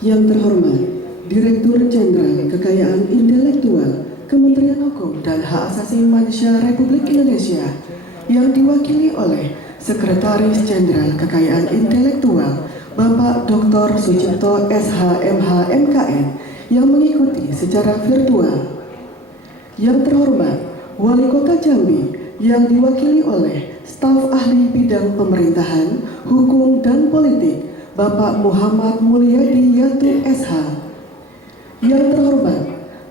Yang terhormat, Direktur Jenderal Kekayaan Intelektual Kementerian Hukum dan Hak Asasi Manusia Republik Indonesia yang diwakili oleh Sekretaris Jenderal Kekayaan Intelektual Bapak Dr. Sucipto SH.MH MKN yang mengikuti secara virtual. Yang terhormat, Wali Kota Jambi yang diwakili oleh Staf Ahli Bidang Pemerintahan, Hukum dan Politik Bapak Muhammad Mulyadi Yatu SH. Yang terhormat,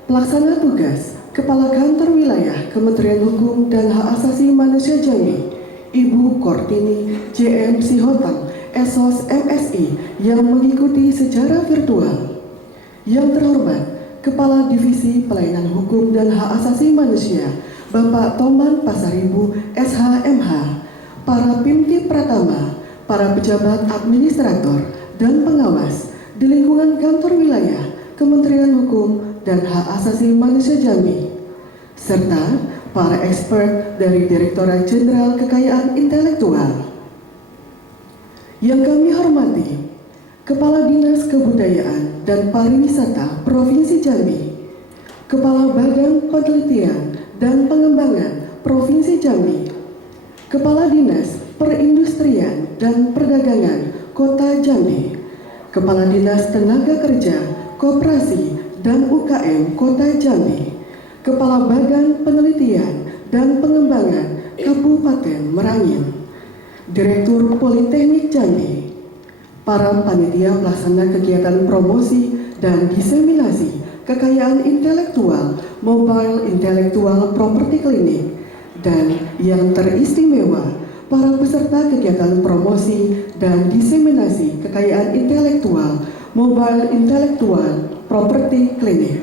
Pelaksana Tugas Kepala Kantor Wilayah Kementerian Hukum dan Hak Asasi Manusia Jambi, Ibu Kortini JM Sihotang, Esos MSI yang mengikuti secara virtual. Yang terhormat, Kepala Divisi Pelayanan Hukum dan Hak Asasi Manusia, Bapak Toman Pasaribu SH.MH, para Pimtip Pratama, para pejabat administrator dan pengawas di lingkungan kantor wilayah Kementerian Hukum dan Hak Asasi Manusia Jambi, serta para expert dari Direktorat Jenderal Kekayaan Intelektual. Yang kami hormati, Kepala Dinas Kebudayaan dan Pariwisata Provinsi Jambi, Kepala Badan Penelitian dan Pengembangan Provinsi Jambi, Kepala Dinas Perindustrian dan Perdagangan Kota Jambi, Kepala Dinas Tenaga Kerja, Koperasi dan UKM Kota Jambi, Kepala Badan Penelitian dan Pengembangan Kabupaten Merangin, Direktur Politeknik Jambi, para panitia pelaksana kegiatan promosi dan diseminasi kekayaan intelektual Mobile Intellectual Property Clinic, dan yang teristimewa, para peserta kegiatan promosi dan diseminasi kekayaan intelektual Mobile Intellectual Property Clinic.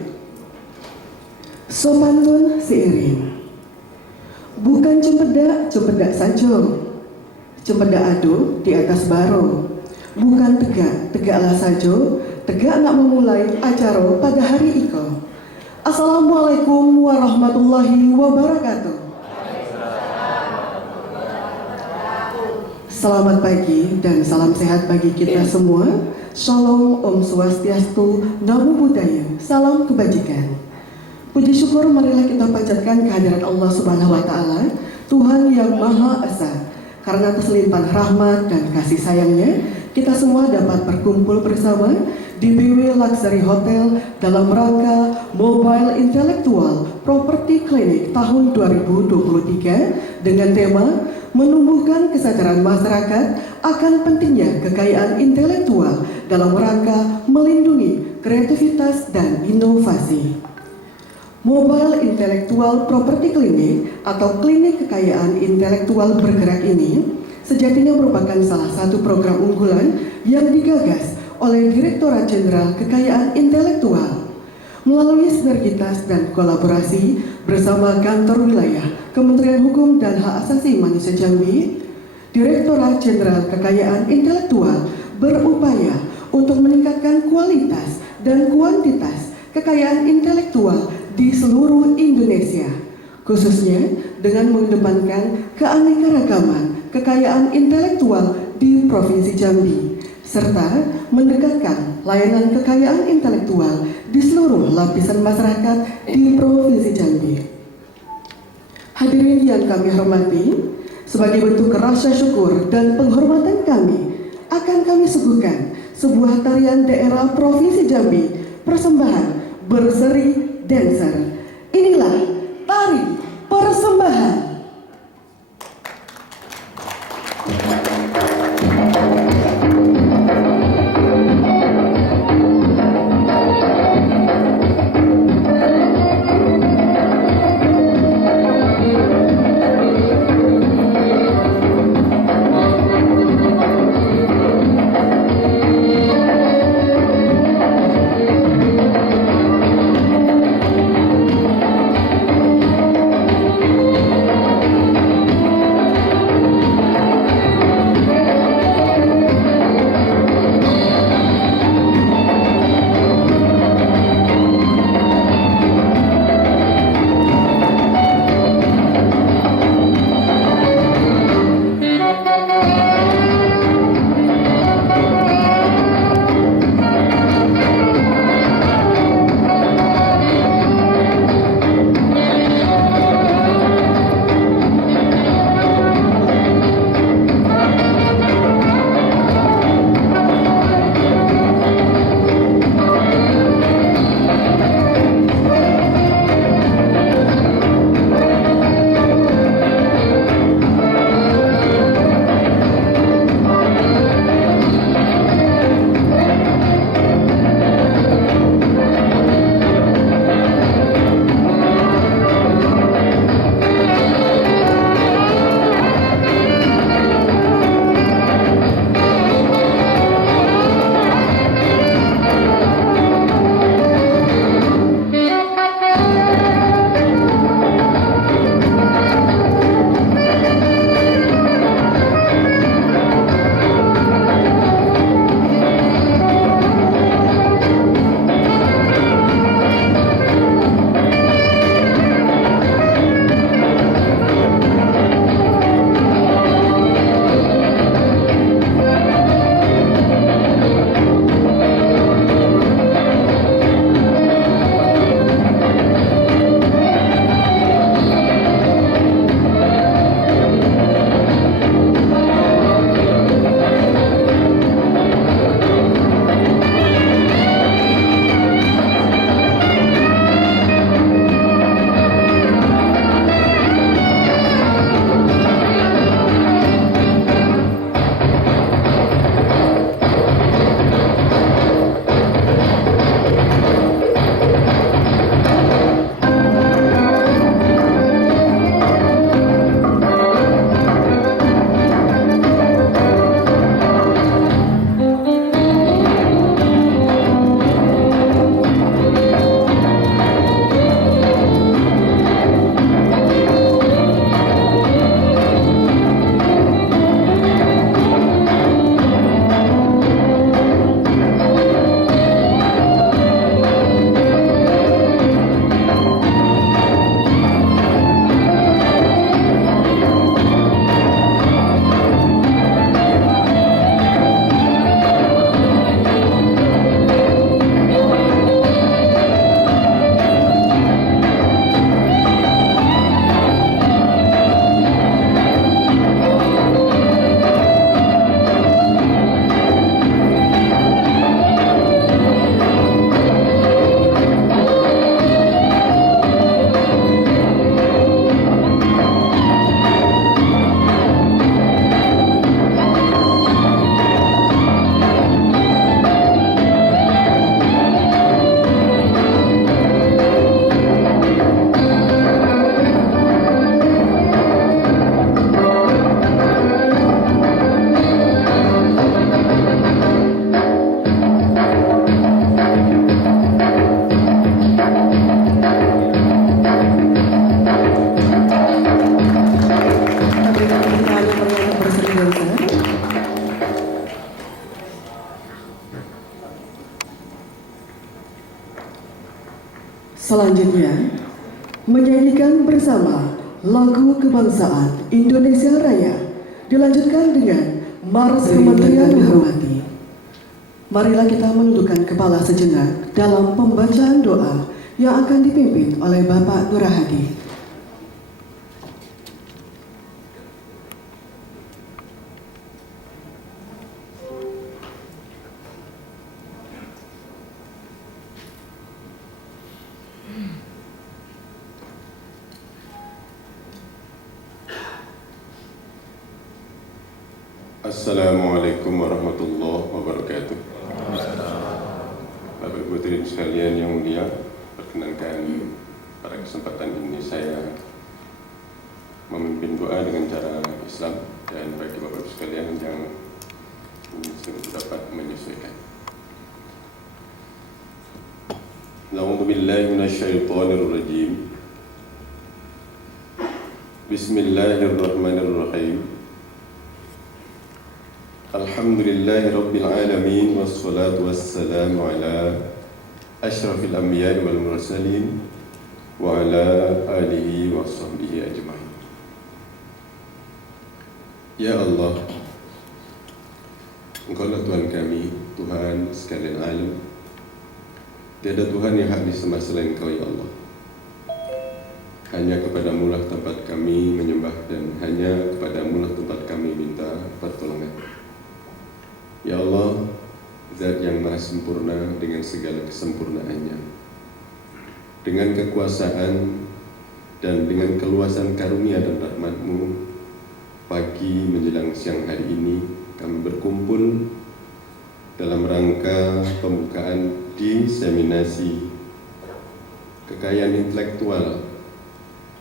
Sopantun seiring. Bukan cempedak saja, cempedak ado di atas baro. Bukan tegaklah saja, tegak nak memulai acara pada hari iko. Assalamualaikum warahmatullahi wabarakatuh. Selamat pagi dan salam sehat bagi kita semua. Shalom, Om Swastiastu, Namo Buddhaya, salam kebajikan. Puji syukur marilah kita panjatkan kehadirat Allah Subhanahu wa Ta'ala, Tuhan yang Maha Esa. Karena atas limpahan rahmat dan kasih sayangnya, kita semua dapat berkumpul bersama di BW Luxury Hotel dalam rangka Mobile Intellectual Property Clinic tahun 2023 dengan tema menumbuhkan kesadaran masyarakat akan pentingnya kekayaan intelektual dalam rangka melindungi kreativitas dan inovasi. Mobile Intellectual Property Clinic atau klinik kekayaan intelektual bergerak ini sejatinya merupakan salah satu program unggulan yang digagas oleh Direktorat Jenderal Kekayaan Intelektual. Melalui sinergitas dan kolaborasi bersama Kantor Wilayah Kementerian Hukum dan Hak Asasi Manusia Jambi, Direktorat Jenderal Kekayaan Intelektual berupaya untuk meningkatkan kualitas dan kuantitas kekayaan intelektual di seluruh Indonesia, khususnya dengan mengedepankan keanekaragaman kekayaan intelektual di Provinsi Jambi, serta mendekatkan layanan kekayaan intelektual di seluruh lapisan masyarakat di Provinsi Jambi. Hadirin yang kami hormati, sebagai bentuk rasa syukur dan penghormatan kami, akan kami suguhkan sebuah tarian daerah Provinsi Jambi, persembahan Berseri Dancer. Inilah tari persembahan. dengan tepuk tangan yang meriah berseri dancer. Selanjutnya, menyanyikan bersama lagu kebangsaan Indonesia Raya dilanjutkan dengan Mars Kementerian Menghormati. Marilah kita menundukkan kepala sejenak dalam pembacaan doa yang akan dipimpin oleh Bapak Nur Hadi. Assalamualaikum warahmatullahi wabarakatuh. Bapak Ibu hadirin sekalian yang mulia, perkenankan pada kesempatan ini saya memimpin doa dengan cara Islam, dan bagi Bapak Ibu sekalian yang dapat menyesuaikan. A'udzu billahi minasyaitonir rajim. Bismillahirrahmanirrahim. Alhamdulillahi Rabbil Alamin, wassalatu wassalamu ala ashrafil anbiya'i wal mursalin wa ala alihi wa sahbihi ajma'in. Ya Allah, Engkaulah Tuhan kami, Tuhan sekalian alam. Tiada Tuhan yang hak disembah selain Engkau, ya Allah. Hanya kepadamu lah tempat kami menyembah, dan hanya kepadamu lah tempat kami minta pertolongan. Ya Allah, Zat yang maha sempurna dengan segala kesempurnaannya, dengan kekuasaan dan dengan keluasan karunia dan rahmat-Mu, pagi menjelang siang hari ini kami berkumpul dalam rangka pembukaan diseminasi kekayaan intelektual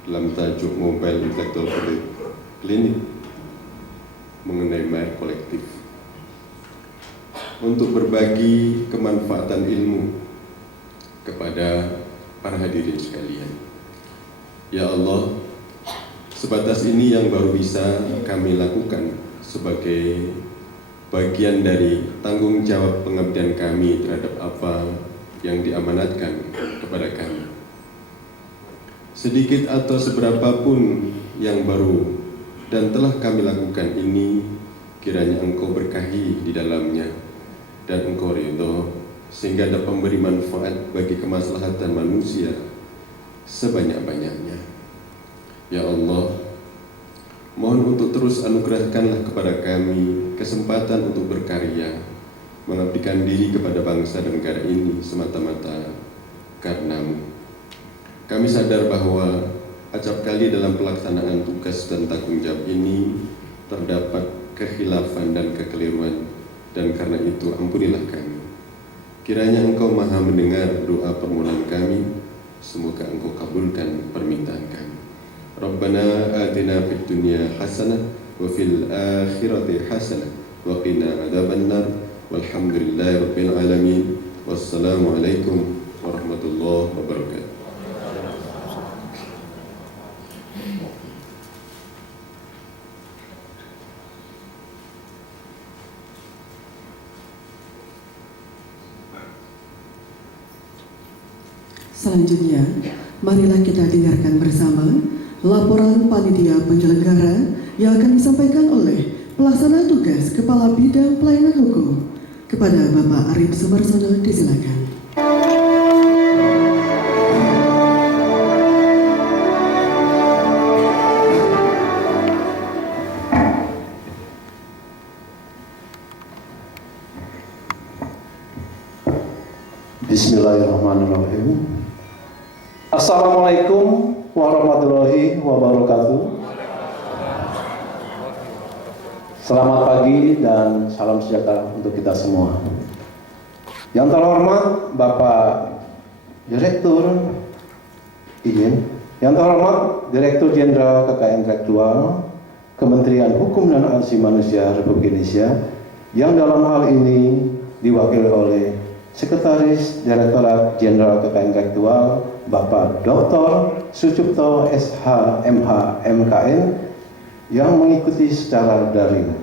dalam tajuk Mobile Intellectual Clinic mengenai Mayor Kolektif, untuk berbagi kemanfaatan ilmu kepada para hadirin sekalian. Ya Allah, sebatas ini yang baru bisa kami lakukan sebagai bagian dari tanggung jawab pengabdian kami terhadap apa yang diamanatkan kepada kami. Sedikit atau seberapapun yang baru dan telah kami lakukan ini, kiranya Engkau berkahi di dalamnya, dan Engkau ridho, sehingga dapat memberi manfaat bagi kemaslahatan manusia sebanyak-banyaknya. Ya Allah, mohon untuk terus anugerahkanlah kepada kami kesempatan untuk berkarya, mengabdikan diri kepada bangsa dan negara ini semata-mata karena-Mu. Kami sadar bahwa acap kali dalam pelaksanaan tugas dan tanggung jawab ini terdapat kekhilafan dan kekeliruan, dan karena itu ampunilah kami. Kiranya Engkau maha mendengar doa permohonan kami, semoga Engkau kabulkan permintaan kami. Rabbana atina fid dunya hasanah wa fil akhirati hasanah wa qina adzabannar, walhamdulillahi rabbil alamin. Wassalamualaikum warahmatullahi wabarakatuh. Selanjutnya, marilah kita dengarkan bersama laporan panitia penyelenggara yang akan disampaikan oleh pelaksana tugas Kepala Bidang Pelayanan Hukum. Kepada Bapak Arif Sumarsono disilakan. Bismillahirrahmanirrahim. Assalamualaikum warahmatullahi wabarakatuh. Selamat pagi dan salam sejahtera untuk kita semua. Yang terhormat Bapak Direktur Yang terhormat Direktur Jenderal Kekayaan Intelektual Kementerian Hukum dan Asasi Manusia Republik Indonesia, yang dalam hal ini diwakili oleh Sekretaris Direktorat Jenderal Kekayaan Intelektual Bapak Dr. Sucipto SH MH MKN, yang mengikuti secara daring.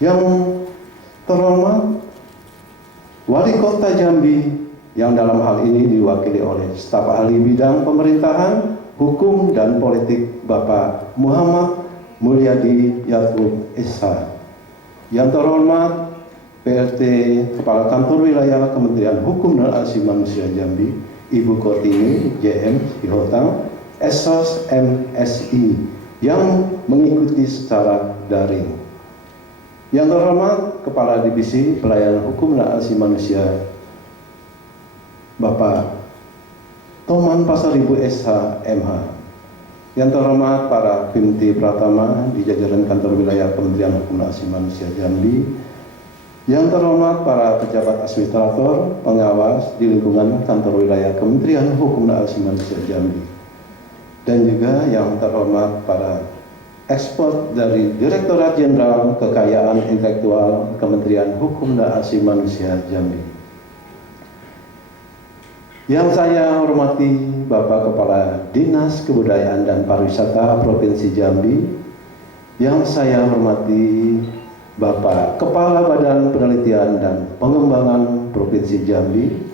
Yang terhormat Wali Kota Jambi yang dalam hal ini diwakili oleh staf ahli bidang pemerintahan, hukum, dan politik Bapak Muhammad Mulyadi Yakub SH. Yang terhormat PRT Kepala Kantor Wilayah Kementerian Hukum dan Asasi Manusia Jambi, Ibu Kotini JM Hihotang, Esos MSI yang mengikuti secara daring. Yang terhormat Kepala Divisi Pelayanan Hukum dan Asasi Manusia Bapak Toman Pasaribu SH MH. Yang terhormat para Bimti Pratama di jajaran Kantor Wilayah Kementerian Hukum dan Asasi Manusia Jambi. Yang terhormat para pejabat administrator pengawas di lingkungan Kantor Wilayah Kementerian Hukum dan Asasi Manusia Jambi. Dan juga yang terhormat para ekspor dari Direktorat Jenderal Kekayaan Intelektual Kementerian Hukum dan Asasi Manusia Jambi. Yang saya hormati Bapak Kepala Dinas Kebudayaan dan Pariwisata Provinsi Jambi. Yang saya hormati Bapak Kepala Badan Penelitian dan Pengembangan Provinsi Jambi.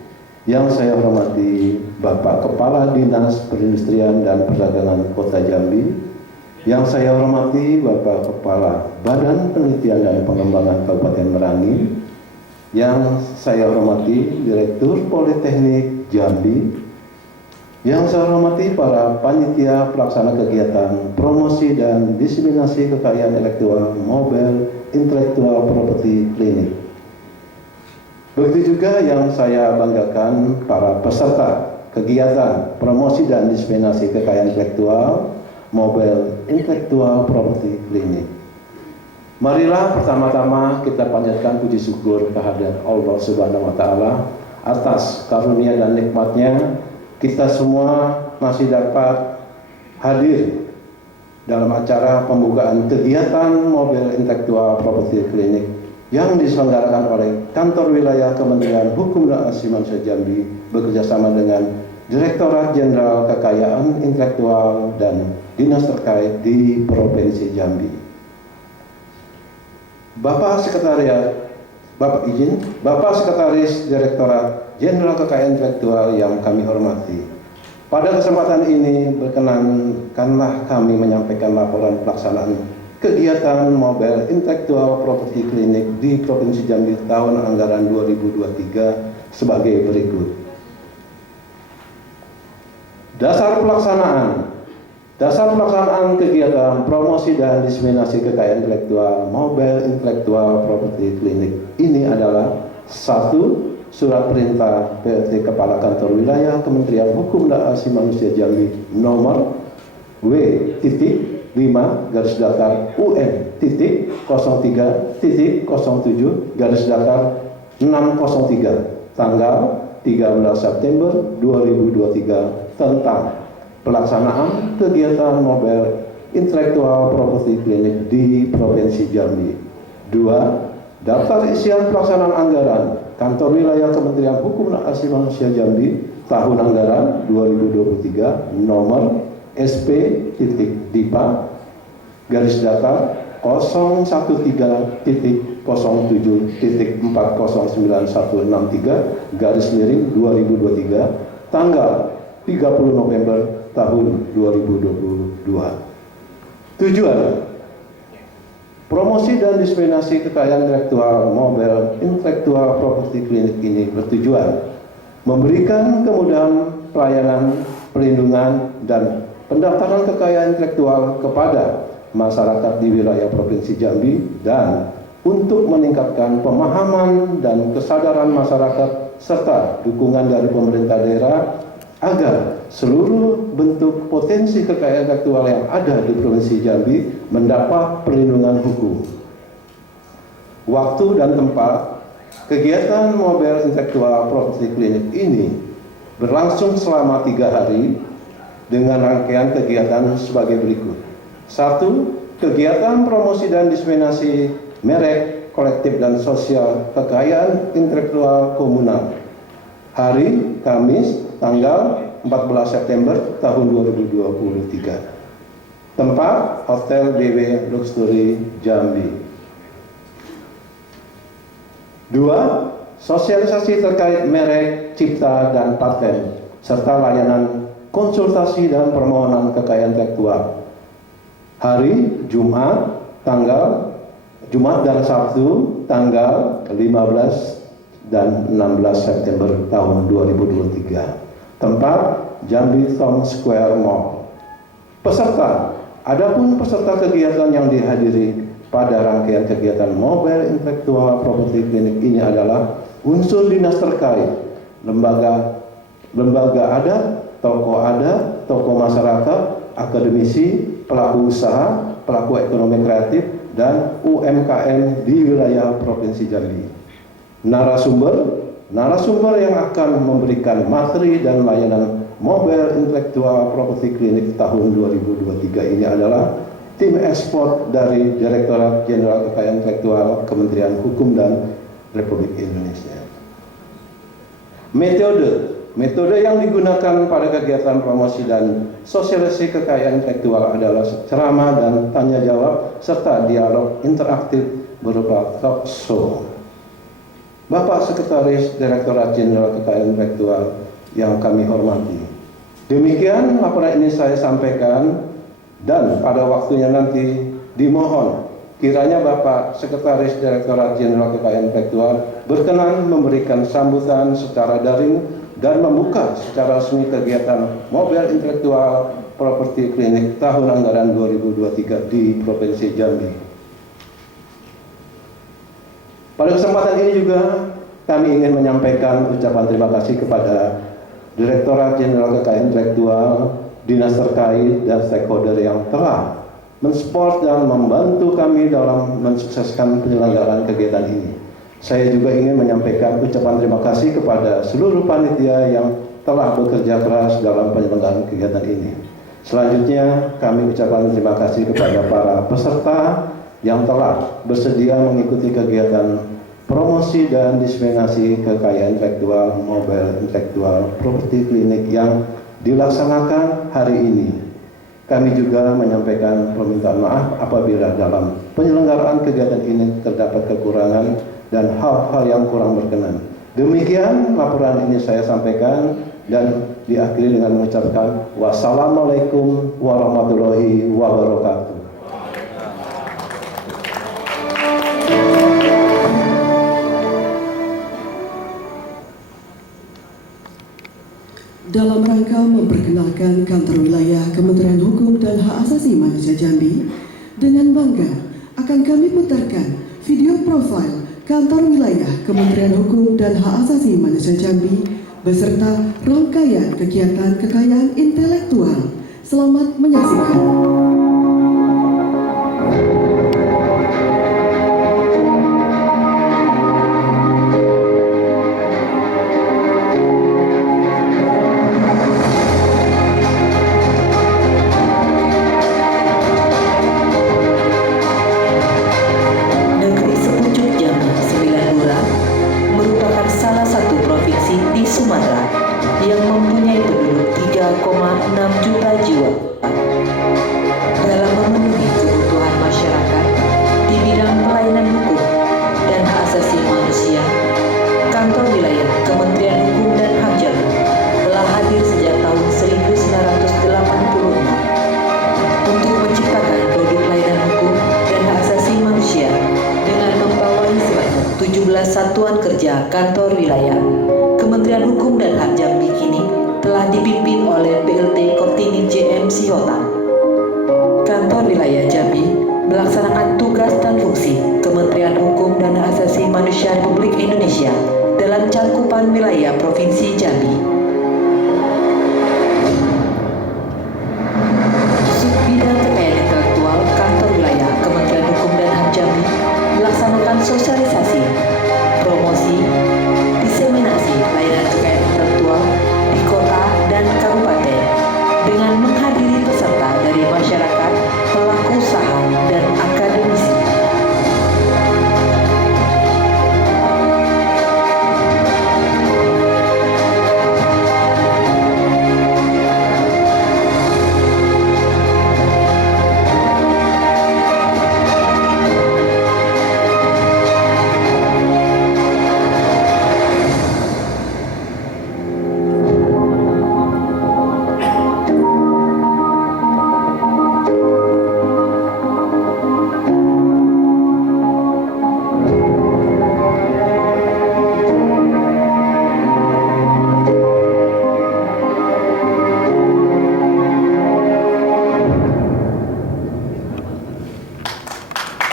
Yang saya hormati Bapak Kepala Dinas Perindustrian dan Perdagangan Kota Jambi. Yang saya hormati Bapak Kepala Badan Penelitian dan Pengembangan Kabupaten Merangin. Yang saya hormati Direktur Politeknik Jambi. Yang saya hormati para panitia pelaksana kegiatan promosi dan diseminasi kekayaan intelektual Mobile Intellectual Property Clinic. Begitu juga yang saya banggakan para peserta kegiatan promosi dan diseminasi kekayaan intelektual Mobile Intellectual Property Clinic. Marilah pertama-tama kita panjatkan puji syukur kehadirat Allah Subhanahu wa Ta'ala atas karunia dan nikmatnya kita semua masih dapat hadir dalam acara pembukaan kegiatan Mobile Intellectual Property Clinic yang diselenggarakan oleh Kantor Wilayah Kementerian Hukum dan Asasi Manusia Jambi bekerjasama dengan Direktorat Jenderal Kekayaan Intelektual dan dinas terkait di Provinsi Jambi. Bapak Sekretaris Direktorat Jenderal Kekayaan Intelektual yang kami hormati. Pada kesempatan ini berkenankanlah kami menyampaikan laporan pelaksanaan kegiatan Mobile Intellectual Property Clinic di Provinsi Jambi tahun anggaran 2023 sebagai berikut. Dasar pelaksanaan kegiatan promosi dan diseminasi kekayaan intelektual Mobile Intellectual Property Clinic ini adalah 1. Surat Perintah PRT Kepala Kantor Wilayah Kementerian Hukum dan Asasi Manusia Jambi nomor W.03.07/603 tanggal 13 September 2023 tentang pelaksanaan kegiatan Mobile Intellectual Property Clinic di Provinsi Jambi. 2. Daftar isian pelaksanaan anggaran Kantor Wilayah Kementerian Hukum dan Asasi Manusia Jambi tahun anggaran 2023 nomor SP.DIPA garis datar 013.07.409163 garis miring 2023 tanggal 30 November tahun 2022. Tujuan promosi dan diseminasi kekayaan intelektual Mobile Intellectual Property Clinic ini bertujuan memberikan kemudahan pelayanan, perlindungan, dan pendaftaran kekayaan intelektual kepada masyarakat di wilayah Provinsi Jambi dan untuk meningkatkan pemahaman dan kesadaran masyarakat serta dukungan dari pemerintah daerah agar seluruh bentuk potensi kekayaan intelektual yang ada di Provinsi Jambi mendapat perlindungan hukum. Waktu dan tempat kegiatan Mobile Intellectual Property Clinic ini berlangsung selama 3 hari dengan rangkaian kegiatan sebagai berikut. 1. Kegiatan promosi dan diseminasi merek, kolektif, dan sosial kekayaan intelektual komunal. Hari Kamis tanggal 14 September tahun 2023. Tempat Hotel BW Luxury Jambi. 2. Sosialisasi terkait merek, cipta, dan paten, serta layanan konsultasi dan permohonan kekayaan intelektual. Hari Jumat dan Sabtu tanggal 15 dan 16 September tahun 2023. Tempat Jambi Town Square Mall. Peserta. Adapun peserta kegiatan yang dihadiri pada rangkaian kegiatan Mobile Intellectual Property Clinic ini adalah unsur dinas terkait, lembaga ada, tokoh masyarakat, akademisi, pelaku usaha, pelaku ekonomi kreatif, dan UMKM di wilayah Provinsi Jambi. Narasumber yang akan memberikan materi dan layanan Mobile Intellectual Property Clinic tahun 2023 ini adalah tim ekspor dari Direktorat Jenderal Kekayaan Intelektual Kementerian Hukum dan Republik Indonesia. Metode yang digunakan pada kegiatan promosi dan sosialisasi kekayaan intelektual adalah ceramah dan tanya jawab serta dialog interaktif berupa talk show. Bapak Sekretaris Direktorat Jenderal Kekayaan Intelektual yang kami hormati, demikian laporan ini saya sampaikan, dan pada waktunya nanti dimohon kiranya Bapak Sekretaris Direktorat Jenderal Kekayaan Intelektual berkenan memberikan sambutan secara daring dan membuka secara resmi kegiatan Mobile Intellectual Property Clinic tahun anggaran 2023 di Provinsi Jambi. Pada kesempatan ini juga kami ingin menyampaikan ucapan terima kasih kepada Direktorat Jenderal Kekayaan Intelektual, dinas terkait, dan stakeholder yang telah mensupport dan membantu kami dalam mensukseskan penyelenggaraan kegiatan ini. Saya juga ingin menyampaikan ucapan terima kasih kepada seluruh panitia yang telah bekerja keras dalam penyelenggaraan kegiatan ini. Selanjutnya, kami ucapkan terima kasih kepada para peserta yang telah bersedia mengikuti kegiatan promosi dan diseminasi kekayaan intelektual Mobile Intellectual Property Clinic yang dilaksanakan hari ini. Kami juga menyampaikan permintaan maaf apabila dalam penyelenggaraan kegiatan ini terdapat kekurangan dan hal-hal yang kurang berkenan. Demikian laporan ini saya sampaikan dan diakhiri dengan mengucapkan wassalamualaikum warahmatullahi wabarakatuh. Dalam rangka memperkenalkan kantor wilayah Kementerian Hukum dan Hak Asasi Manusia Jambi, dengan bangga akan kami putarkan video profil kantor wilayah Kementerian Hukum dan Hak Asasi Manusia Jambi beserta rangkaian kegiatan kekayaan intelektual. Selamat menyaksikan. yang mempunyai penduduk 3,6 juta jiwa. Dalam memenuhi kebutuhan masyarakat di bidang pelayanan hukum dan hak asasi manusia, kantor wilayah Kementerian Hukum dan HAM Jambi telah hadir sejak tahun 1986 untuk menciptakan produk pelayanan hukum dan hak asasi manusia dengan membawai sebanyak 17 satuan kerja kantor wilayah. Kementerian Hukum dan HAM Jambi kini telah dipimpin oleh PLT Kortini JM Sihotam. Kantor wilayah Jambi melaksanakan tugas dan fungsi Kementerian Hukum dan Hak Asasi Manusia Republik Indonesia dalam cakupan wilayah Provinsi Jambi. Subbidang kekayaan intelektual kantor wilayah Kementerian Hukum dan HAM Jambi melaksanakan sosialisasi, promosi, diseminasi layanan kekayaan intelektual di kota dan kabupaten dengan menghadiri peserta dari masyarakat, pelaku usaha,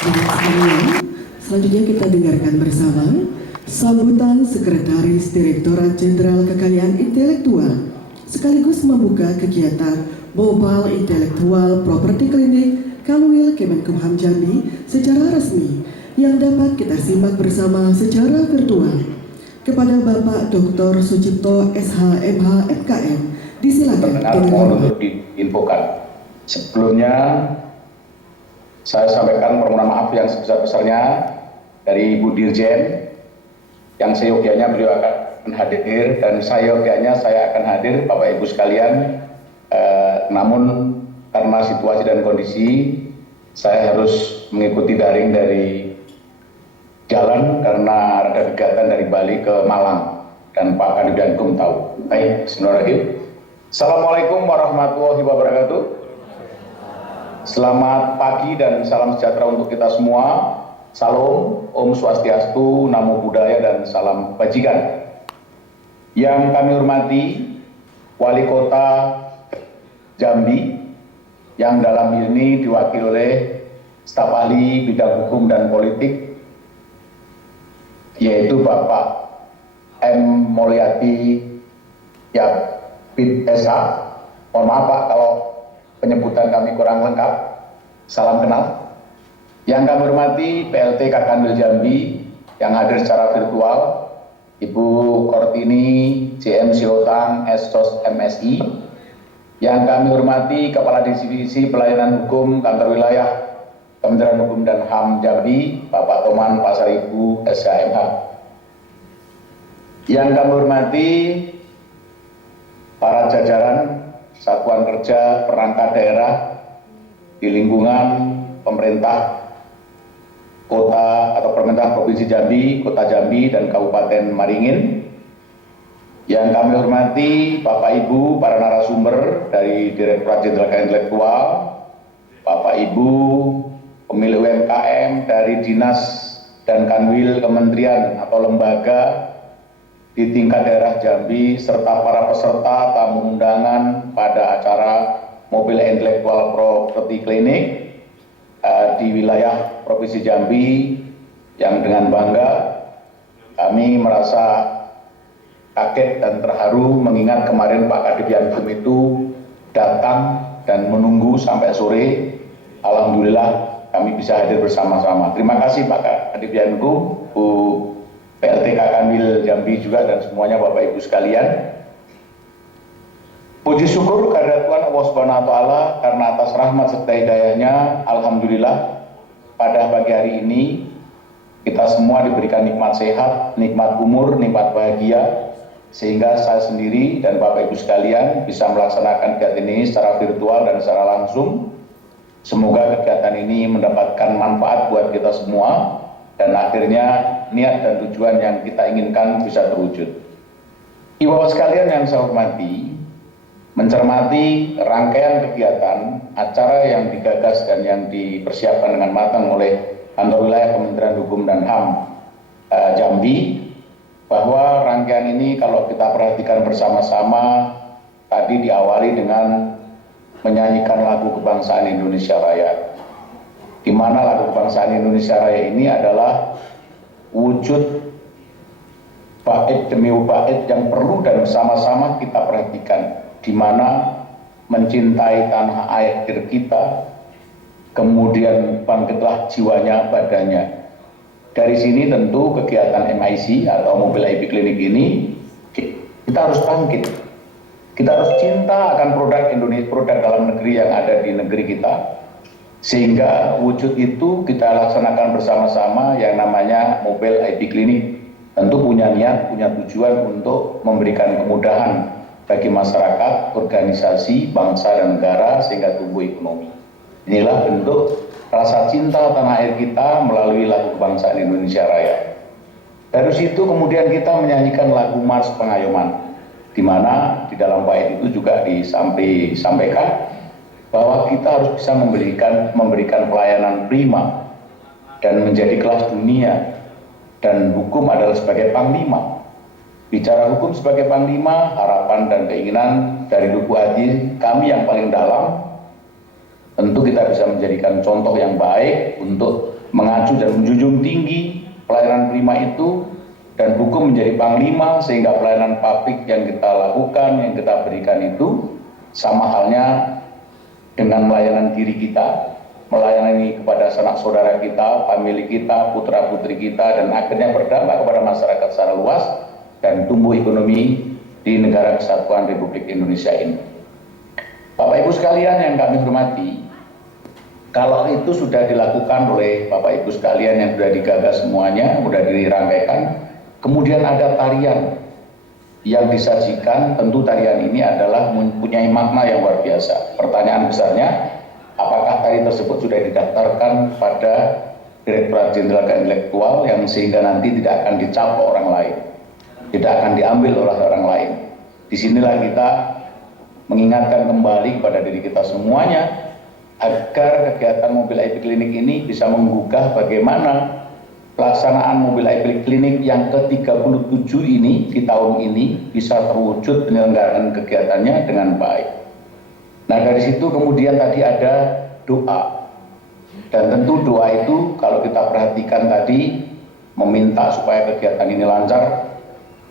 hadirin sekalian, selanjutnya kita dengarkan bersama sambutan Sekretaris Direktorat Jenderal Kekayaan Intelektual sekaligus membuka kegiatan Mobile Intellectual Property Clinic Kanwil Kemenkumham Jambi secara resmi yang dapat kita simak bersama secara virtual. Kepada Bapak Dr. Sucipto SH.MH FKM, disilakan Pendengar dengan mohon hormat. untuk diinfokan. Sebelumnya saya sampaikan permohonan maaf yang sebesar-besarnya dari Ibu Dirjen, yang seyogianya beliau akan hadir dan seyogianya saya akan hadir, Bapak Ibu sekalian. Namun karena situasi dan kondisi saya harus mengikuti daring dari jalan karena ada kegiatan dari Bali ke Malang dan Pak Kadipyankum tahu. Baik, bismillahirrahmanirrahim. Assalamualaikum warahmatullahi wabarakatuh. Selamat pagi dan salam sejahtera untuk kita semua. Salam, Om Swastiastu, Namo Buddhaya dan salam kebajikan. Yang kami hormati Wali Kota Jambi yang dalam ini diwakili oleh staf ahli bidang hukum dan politik, yaitu Bapak M. Mulyadi Yapit Esa. Mohon maaf Pak kalau penyebutan kami kurang lengkap. Salam kenal. Yang kami hormati PLT Kakanwil Jambi yang hadir secara virtual, Ibu Kortini JM Siotang Essos MSI. Yang kami hormati Kepala Divisi Pelayanan Hukum Kantor Wilayah Kementerian Hukum dan HAM Jambi, Bapak Toman Pasaribu SHMH. Yang kami hormati para jajaran satuan kerja perangkat daerah di lingkungan pemerintah kota atau pemerintah Provinsi Jambi, Kota Jambi, dan Kabupaten Maringin. Yang kami hormati Bapak Ibu para narasumber dari Direktorat Jenderal Kekayaan Intelektual, Bapak Ibu pemilik UMKM dari Dinas dan Kanwil Kementerian atau lembaga di tingkat daerah Jambi, serta para peserta tamu undangan pada acara Mobile Intellectual Property Clinic di wilayah Provinsi Jambi, yang dengan bangga kami merasa kaget dan terharu mengingat kemarin Pak Kadipyankum itu datang dan menunggu sampai sore. Alhamdulillah kami bisa hadir bersama-sama. Terima kasih Pak Kadipyankum, Bu PLT Kakanwil Jambi juga, dan semuanya Bapak Ibu sekalian. Puji syukur kehadirat Tuhan Allah Subhanahu wa taala karena atas rahmat serta hidayahnya, alhamdulillah pada pagi hari ini kita semua diberikan nikmat sehat, nikmat umur, nikmat bahagia, sehingga saya sendiri dan Bapak Ibu sekalian bisa melaksanakan kegiatan ini secara virtual dan secara langsung. Semoga kegiatan ini mendapatkan manfaat buat kita semua dan akhirnya niat dan tujuan yang kita inginkan bisa terwujud. Ibu-ibu sekalian yang saya hormati, mencermati rangkaian kegiatan acara yang digagas dan yang dipersiapkan dengan matang oleh Kantor Wilayah Kementerian Hukum dan HAM Jambi, bahwa rangkaian ini kalau kita perhatikan bersama-sama tadi diawali dengan menyanyikan lagu kebangsaan Indonesia Raya, di mana lagu kebangsaan Indonesia Raya ini adalah wujud bait demi bait yang perlu dan bersama-sama kita perhatikan, di mana mencintai tanah air kita, kemudian bangkitlah jiwanya badannya. Dari sini tentu kegiatan MIC atau Mobile IP Clinic ini kita harus bangkit. Kita harus cinta akan produk Indonesia, produk dalam negeri yang ada di negeri kita, sehingga wujud itu kita laksanakan bersama-sama yang namanya Mobile IP Clinic. Tentu punya niat, punya tujuan untuk memberikan kemudahan bagi masyarakat, organisasi, bangsa dan negara sehingga tumbuh ekonomi. Inilah bentuk rasa cinta tanah air kita melalui lagu kebangsaan Indonesia Raya. Dari situ kemudian kita menyanyikan lagu Mars Pengayoman, di mana di dalam bait itu juga disampaikan bahwa kita harus bisa memberikan pelayanan prima dan menjadi kelas dunia, dan hukum adalah sebagai panglima. Bicara hukum sebagai panglima, harapan dan keinginan dari lubuk hati kami yang paling dalam tentu kita bisa menjadikan contoh yang baik untuk mengacu dan menjunjung tinggi pelayanan prima itu, dan hukum menjadi panglima sehingga pelayanan publik yang kita lakukan, yang kita berikan itu sama halnya dengan melayanan diri kita, melayani kepada sanak saudara kita, famili kita, putra putri kita, dan akhirnya berdampak kepada masyarakat secara luas dan tumbuh ekonomi di negara kesatuan Republik Indonesia ini. Bapak Ibu sekalian yang kami hormati, kalau itu sudah dilakukan oleh Bapak Ibu sekalian yang sudah digagas semuanya, sudah dirangkaikan, kemudian ada tarian yang disajikan, tentu tarian ini adalah mempunyai makna yang luar biasa. Pertanyaan besarnya, apakah tari tersebut sudah didaftarkan pada Direktorat Jenderal Intelektual yang sehingga nanti tidak akan dicap orang lain, tidak akan diambil oleh orang lain. Disinilah kita mengingatkan kembali kepada diri kita semuanya agar kegiatan mobil IP Klinik ini bisa menggugah bagaimana pelaksanaan mobil IP Klinik yang ke-37 ini di tahun ini bisa terwujud penyelenggaraan kegiatannya dengan baik. Nah, dari situ kemudian tadi ada doa. Dan tentu doa itu kalau kita perhatikan tadi meminta supaya kegiatan ini lancar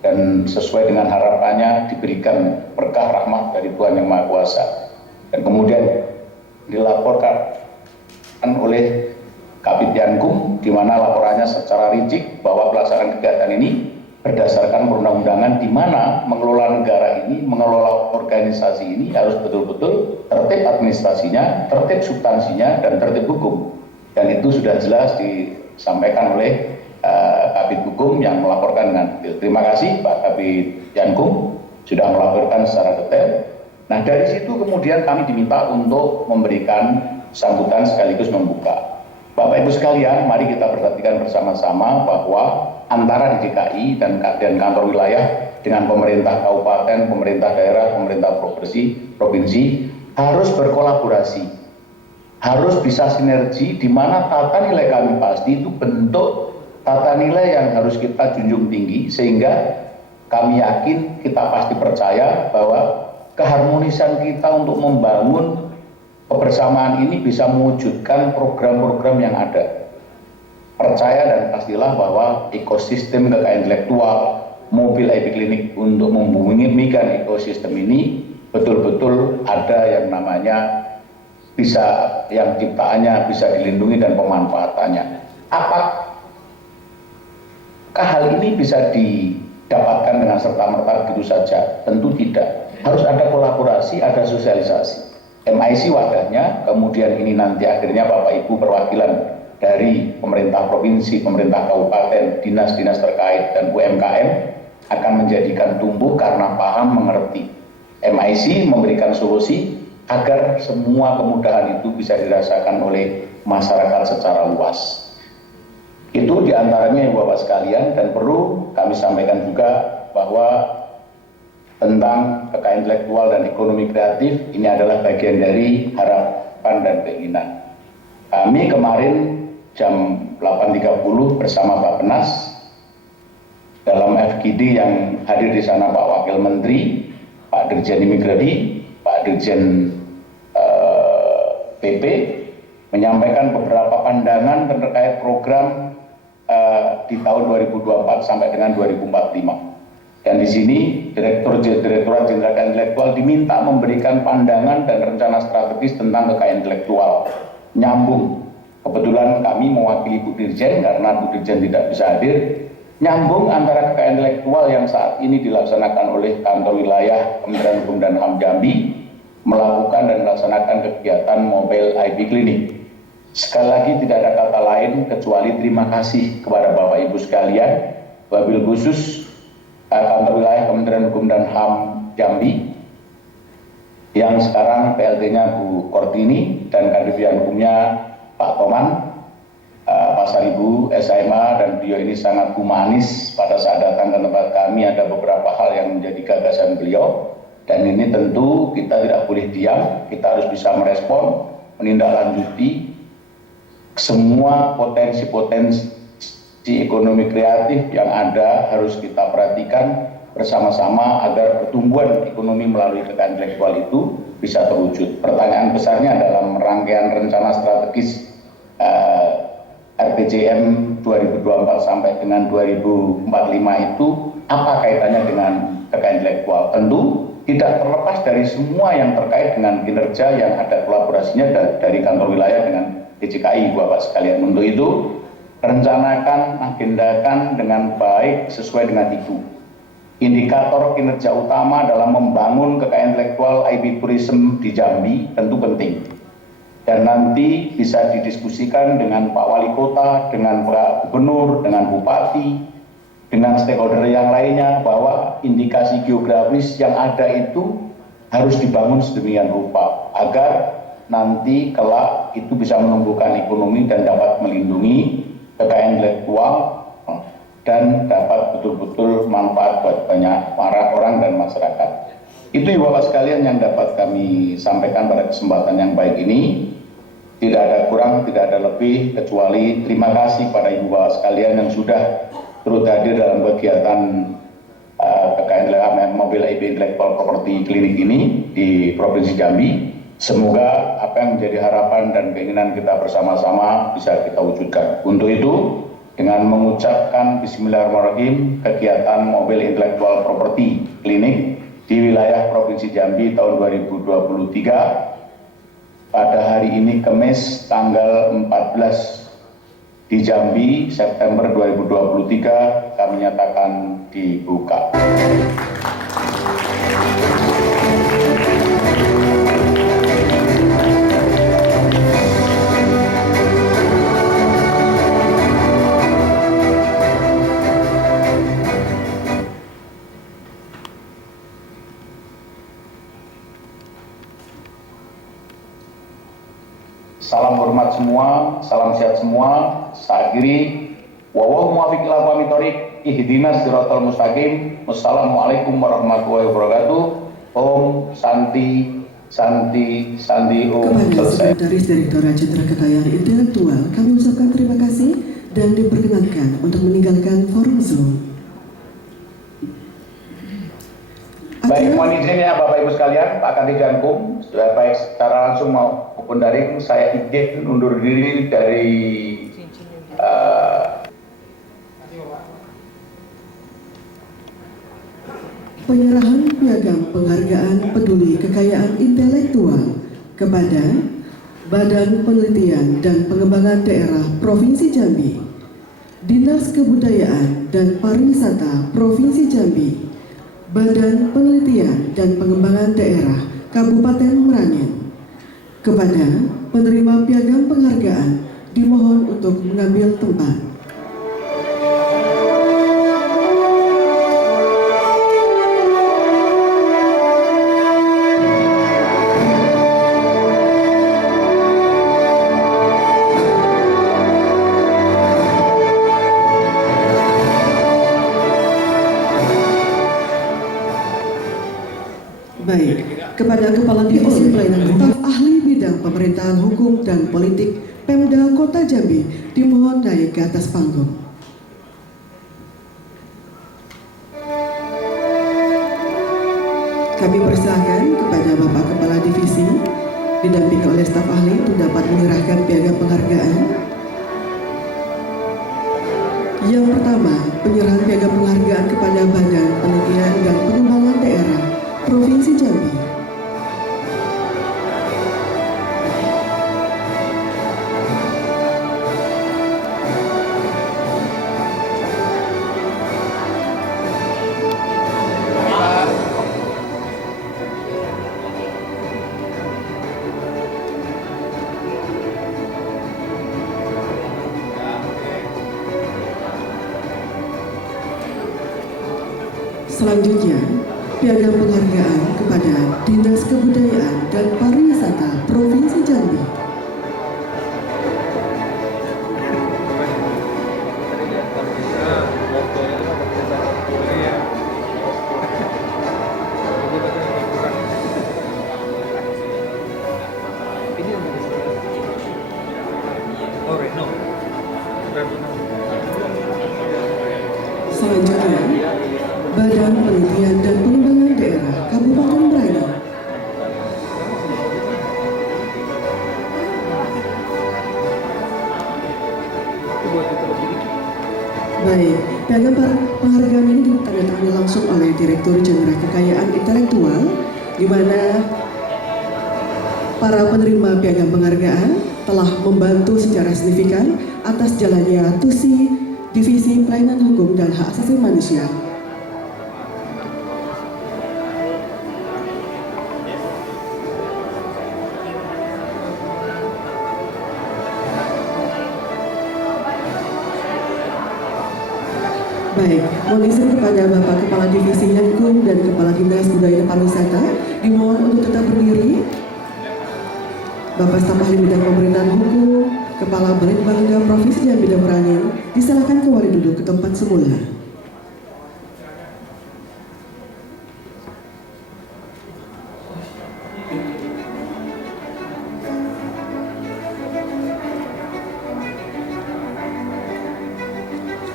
dan sesuai dengan harapannya diberikan berkah rahmat dari Tuhan Yang Maha Kuasa. Dan kemudian dilaporkan oleh Kabid Yankum, di mana laporannya secara rinci bahwa pelaksanaan kegiatan ini berdasarkan perundang-undangan, di mana mengelola negara ini, mengelola organisasi ini harus betul-betul tertib administrasinya, tertib substansinya, dan tertib hukum. Dan itu sudah jelas disampaikan oleh Kabid Hukum yang melaporkan dengan detail. Terima kasih Pak Kabid Yankum sudah melaporkan secara detail. Nah, dari situ kemudian kami diminta untuk memberikan sambutan sekaligus membuka. Bapak Ibu sekalian, mari kita perhatikan bersama-sama bahwa antara di DKI dan kantor wilayah dengan pemerintah kabupaten, pemerintah daerah, pemerintah provinsi harus berkolaborasi, harus bisa sinergi, di mana tata nilai kami pasti itu bentuk tata nilai yang harus kita junjung tinggi, sehingga kami yakin, kita pasti percaya bahwa keharmonisan kita untuk membangun kebersamaan ini bisa mewujudkan program-program yang ada. Percaya dan pastilah bahwa ekosistem kekayaan intelektual, mobil IP Klinik untuk membumikan ekosistem ini betul-betul ada yang namanya bisa, yang ciptaannya bisa dilindungi dan pemanfaatannya. Apakah hal ini bisa didapatkan dengan serta-merta begitu saja? Tentu tidak. Harus ada kolaborasi, ada sosialisasi. MIC wadahnya, kemudian ini nanti akhirnya Bapak Ibu perwakilan dari pemerintah provinsi, pemerintah kabupaten, dinas-dinas terkait, dan UMKM akan menjadikan tumbuh karena paham mengerti. MIC memberikan solusi agar semua kemudahan itu bisa dirasakan oleh masyarakat secara luas. Itu diantaranya Bapak sekalian, dan perlu kami sampaikan juga bahwa tentang kekayaan intelektual dan ekonomi kreatif ini adalah bagian dari harapan dan keinginan. Kami kemarin jam 8.30 bersama Pak Penas dalam FGD yang hadir di sana Pak Wakil Menteri, Pak Dirjen Imigrasi, Pak Dirjen PP menyampaikan beberapa pandangan terkait program di tahun 2024 sampai dengan 2045. Dan di sini Direktorat Jenderal Kekayaan Intelektual diminta memberikan pandangan dan rencana strategis tentang kekayaan intelektual. Nyambung. Kebetulan kami mewakili Bu Dirjen karena Bu Dirjen tidak bisa hadir. Nyambung antara kekayaan intelektual yang saat ini dilaksanakan oleh kantor wilayah Kementerian Hukum dan HAM Jambi melakukan dan melaksanakan kegiatan mobile IP Klinik. Sekali lagi tidak ada kata lain kecuali terima kasih kepada Bapak Ibu sekalian, wabil khusus kantor wilayah Kementerian Hukum dan HAM Jambi yang sekarang PLT-nya Bu Kortini dan Kadif Hukumnya Pak Toman, Pak Saribu SMA, dan beliau ini sangat humanis. Pada saat datang ke tempat kami ada beberapa hal yang menjadi gagasan beliau, dan ini tentu kita tidak boleh diam, kita harus bisa merespon, menindaklanjuti semua potensi-potensi ekonomi kreatif yang ada harus kita perhatikan bersama-sama agar pertumbuhan ekonomi melalui kekayaan intelektual itu bisa terwujud. Pertanyaan besarnya dalam rangkaian rencana strategis RPJM 2024 sampai dengan 2045 itu apa kaitannya dengan kekayaan intelektual? Tentu tidak terlepas dari semua yang terkait dengan kinerja yang ada kolaborasinya dari kantor wilayah dengan DJKI, Bapak sekalian. Untuk itu, rencanakan, agendakan dengan baik sesuai dengan itu. Indikator kinerja utama dalam membangun kekayaan intelektual IP Tourism di Jambi tentu penting. Dan nanti bisa didiskusikan dengan Pak Wali Kota, dengan Pak Gubernur, dengan Bupati, dengan stakeholder yang lainnya bahwa indikasi geografis yang ada itu harus dibangun sedemikian rupa agar nanti kelak itu bisa menumbuhkan ekonomi dan dapat melindungi kekayaan intelektual dan dapat betul-betul manfaat buat banyak para orang dan masyarakat. Itu Ibu Bapak sekalian yang dapat kami sampaikan pada kesempatan yang baik ini. Tidak ada kurang, tidak ada lebih, kecuali terima kasih pada Ibu Bapak sekalian yang sudah turut hadir dalam kegiatan kekayaan mobil IP Intellectual Property Klinik ini di Provinsi Jambi. Semoga apa yang menjadi harapan dan keinginan kita bersama-sama bisa kita wujudkan. Untuk itu, dengan mengucapkan Bismillahirrahmanirrahim, kegiatan mobil Intellectual Property Klinik di wilayah Provinsi Jambi tahun 2023 pada hari ini Kamis tanggal 14 di Jambi September 2023 kami nyatakan dibuka. Salam hormat semua, salam sehat semua. Saya akhiri. Wallahu muwaffiq ila aqwamit thoriq. Ihdinas siratal mustaqim. Wassalamualaikum warahmatullahi wabarakatuh. Om Santi Santi Santi Om. Kepada Selesai. Sekretaris Direktorat Jenderal Kekayaan Intelektual, kami ucapkan terima kasih dan diperkenankan untuk meninggalkan forum Zoom. Baik, mohon izin ya Bapak Ibu sekalian, Pak Kanti Jankum, sudah baik secara langsung maupun daring, saya izin undur diri dari Penyerahan piagam penghargaan peduli kekayaan intelektual kepada Badan Penelitian dan Pengembangan Daerah Provinsi Jambi, Dinas Kebudayaan dan Pariwisata Provinsi Jambi, Badan Penelitian dan Pengembangan Daerah Kabupaten Merangin. Kepada penerima piagam penghargaan dimohon untuk mengambil tempat. Baik, kepada Kepala Divisi Pelayanan Staf Ahli Bidang Pemerintahan Hukum dan Politik Pemda Kota Jambi dimohon naik ke atas panggung. Kami persilahkan kepada Bapak Kepala Divisi didampingi oleh staf ahli untuk dapat menyerahkan piagam penghargaan. Yang pertama, penyerahan piagam penghargaan kepada Badan Penelitian dan Pengembangan Daerah Provinsi Jambi. Selanjutnya, piagam penghargaan kepada Dinas Kebudayaan dan Pariwisata Provinsi Jambi. Selanjutnya, Badan Penelitian dan Pengembangan Daerah Kabupaten Merangin. Baik, piagam penghargaan ini ditandatangani langsung oleh Direktur Jenderal Kekayaan Intelektual, di mana para penerima piagam penghargaan telah membantu secara signifikan atas jalannya TUSI Divisi Pelayanan Hukum dan Hak Asasi Manusia. Baik, mohon izin kepada Bapak Kepala Divisi Hukum dan Kepala Dinas Budaya dan Pariwisata dimohon untuk tetap berdiri. Bapak Staf Ahli Bidang Pemerintahan Hukum, Kepala Balitbangda Provinsi dan Bidang Merangin, disilakan kembali duduk ke tempat semula.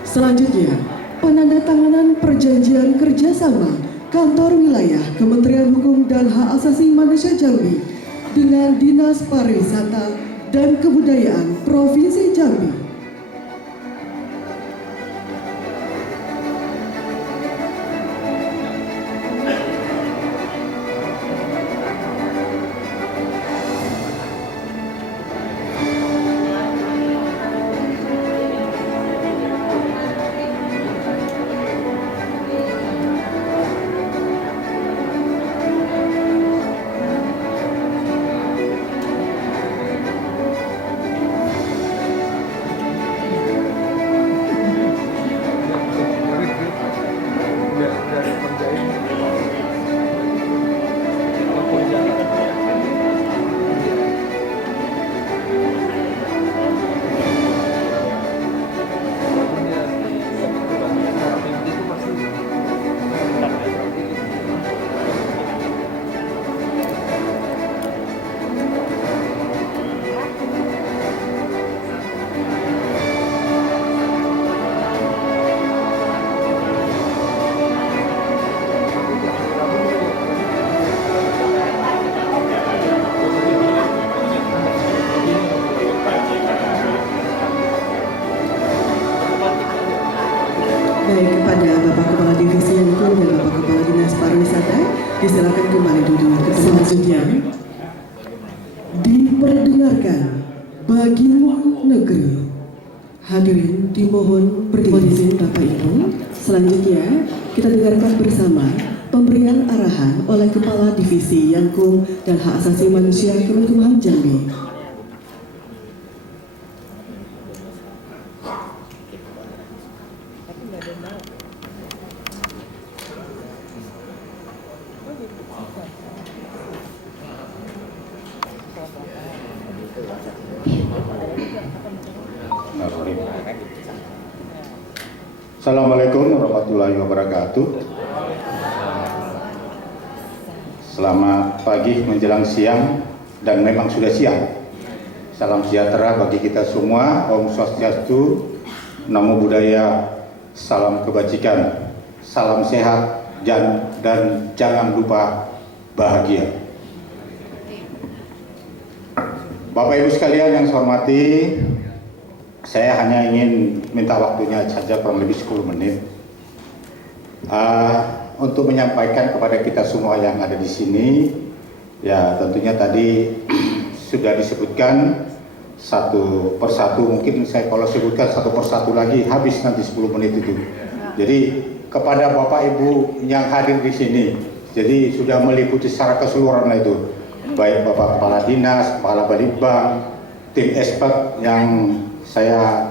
Selanjutnya, penandatanganan perjanjian kerjasama Kantor Wilayah Kementerian Hukum dan Hak Asasi Manusia Jambi dengan Dinas Pariwisata dan Kebudayaan Provinsi Jambi. Baik, kepada Bapak Kepala Divisi Hukum dan Bapak Kepala Dinas Pariwisata, disilakan kembali duduk ke tempat. Selanjutnya, diperdengarkan bagimu negeri. Hadirin dimohon berdiri. Bapak Ibu. Selanjutnya, kita dengarkan bersama pemberian arahan oleh Kepala Divisi Hukum dan Hak Asasi Manusia Kemenkumham Jambi. Assalamualaikum warahmatullahi wabarakatuh. Selamat pagi menjelang siang dan memang sudah siang. Salam sejahtera bagi kita semua. Om Swastiastu, Namo Buddhaya, salam kebajikan, salam sehat dan jangan lupa bahagia. Bapak Ibu sekalian yang saya hormati, saya hanya ingin minta waktunya saja kurang lebih 10 menit untuk menyampaikan kepada kita semua yang ada di sini. Ya, tentunya tadi sudah disebutkan satu persatu, mungkin saya kalau sebutkan satu persatu lagi habis nanti 10 menit itu. Jadi kepada Bapak Ibu yang hadir di sini, jadi sudah meliputi secara keseluruhan itu, baik Bapak Kepala Dinas, Kepala Balitbang, tim expert yang saya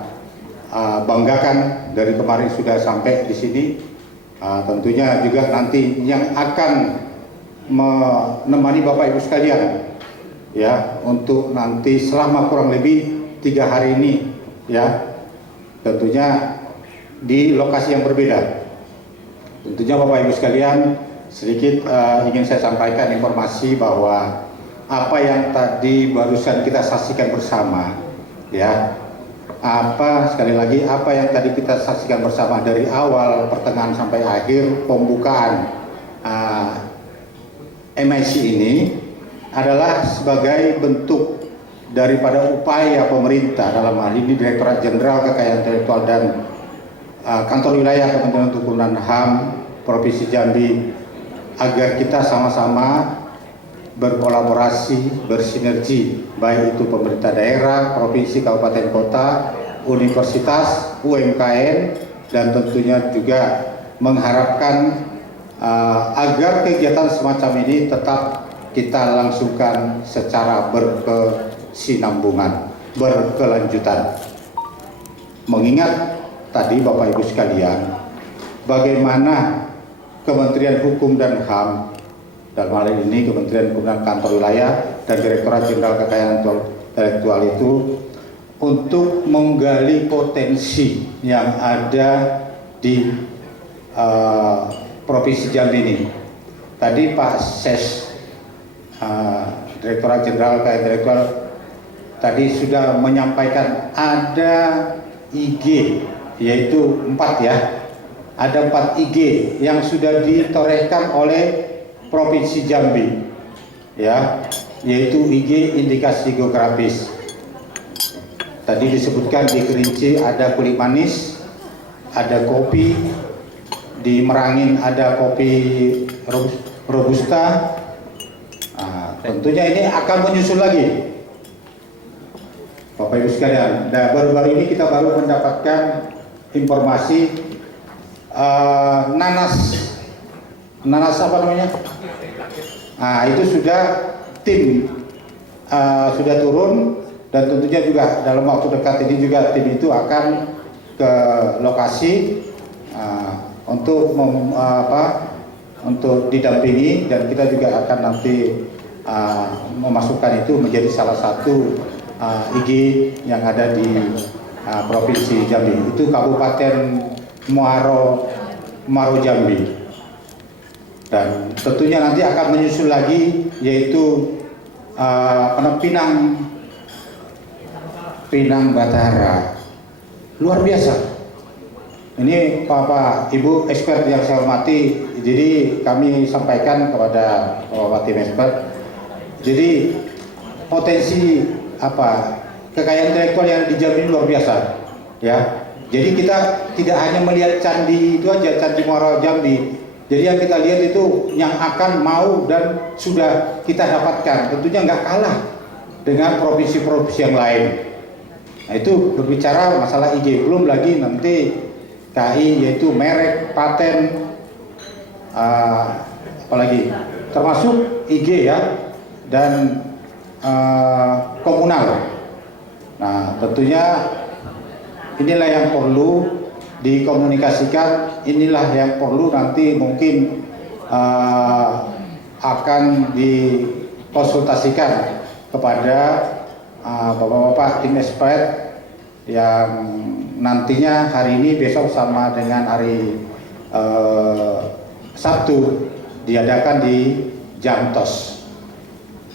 banggakan dari kemarin sudah sampai di sini. Tentunya juga nanti yang akan menemani Bapak Ibu sekalian, ya, untuk nanti selama kurang lebih 3 hari ini, ya, tentunya di lokasi yang berbeda. Tentunya Bapak Ibu sekalian, sedikit ingin saya sampaikan informasi bahwa apa yang tadi barusan kita saksikan bersama, ya, sekali lagi apa yang tadi kita saksikan bersama dari awal, pertengahan sampai akhir pembukaan MIC ini adalah sebagai bentuk daripada upaya pemerintah dalam hal ini Direktorat Jenderal Kekayaan Intelektual dan Kantor Wilayah Kementerian Hukum dan HAM Provinsi Jambi agar kita sama-sama berkolaborasi, bersinergi, baik itu pemerintah daerah, provinsi, kabupaten, kota, universitas, UMKM, dan tentunya juga mengharapkan agar kegiatan semacam ini tetap kita langsungkan secara berkesinambungan, berkelanjutan. Mengingat tadi Bapak Ibu sekalian, bagaimana Kementerian Hukum dan HAM, dalam hal ini Kementerian Hukum dan Kantor Wilayah dan Direktorat Jenderal Kekayaan Intelektual itu untuk menggali potensi yang ada di Provinsi Jambi ini. Tadi Pak Ses, Direktorat Jenderal Kekayaan Intelektual tadi sudah menyampaikan ada IG, yaitu 4 ya. Ada 4 IG yang sudah ditorehkan oleh Provinsi Jambi, ya, yaitu IG indikasi geografis. Tadi disebutkan di Kerinci ada kulit manis, ada kopi, di Merangin ada kopi robusta. Tentunya ini akan menyusul lagi, Bapak Ibu sekalian. Nah, baru-baru ini kita baru mendapatkan informasi nanas apa namanya? Nah, itu sudah tim sudah turun, dan tentunya juga dalam waktu dekat ini juga tim itu akan ke lokasi untuk untuk didampingi, dan kita juga akan nanti memasukkan itu menjadi salah satu IG yang ada di Provinsi Jambi. Itu Kabupaten Muaro Jambi. Dan tentunya nanti akan menyusul lagi, yaitu Pinang Batara. Luar biasa. Ini Bapak Ibu expert yang saya hormati, jadi kami sampaikan kepada Bapak tim expert. Jadi potensi kekayaan intelektual yang di Jambi luar biasa, ya. Jadi kita tidak hanya melihat candi itu aja, Candi Muaro Jambi. Jadi yang kita lihat itu yang akan mau dan sudah kita dapatkan, tentunya nggak kalah dengan provinsi-provinsi yang lain. Nah, itu berbicara masalah IG, belum lagi nanti KI, yaitu merek, paten, apalagi termasuk IG ya, dan komunal. Nah, tentunya inilah yang perlu dikomunikasikan, inilah yang perlu nanti mungkin akan dikonsultasikan kepada bapak-bapak tim expert yang nantinya hari ini, besok sama dengan hari Sabtu diadakan di Jamtos.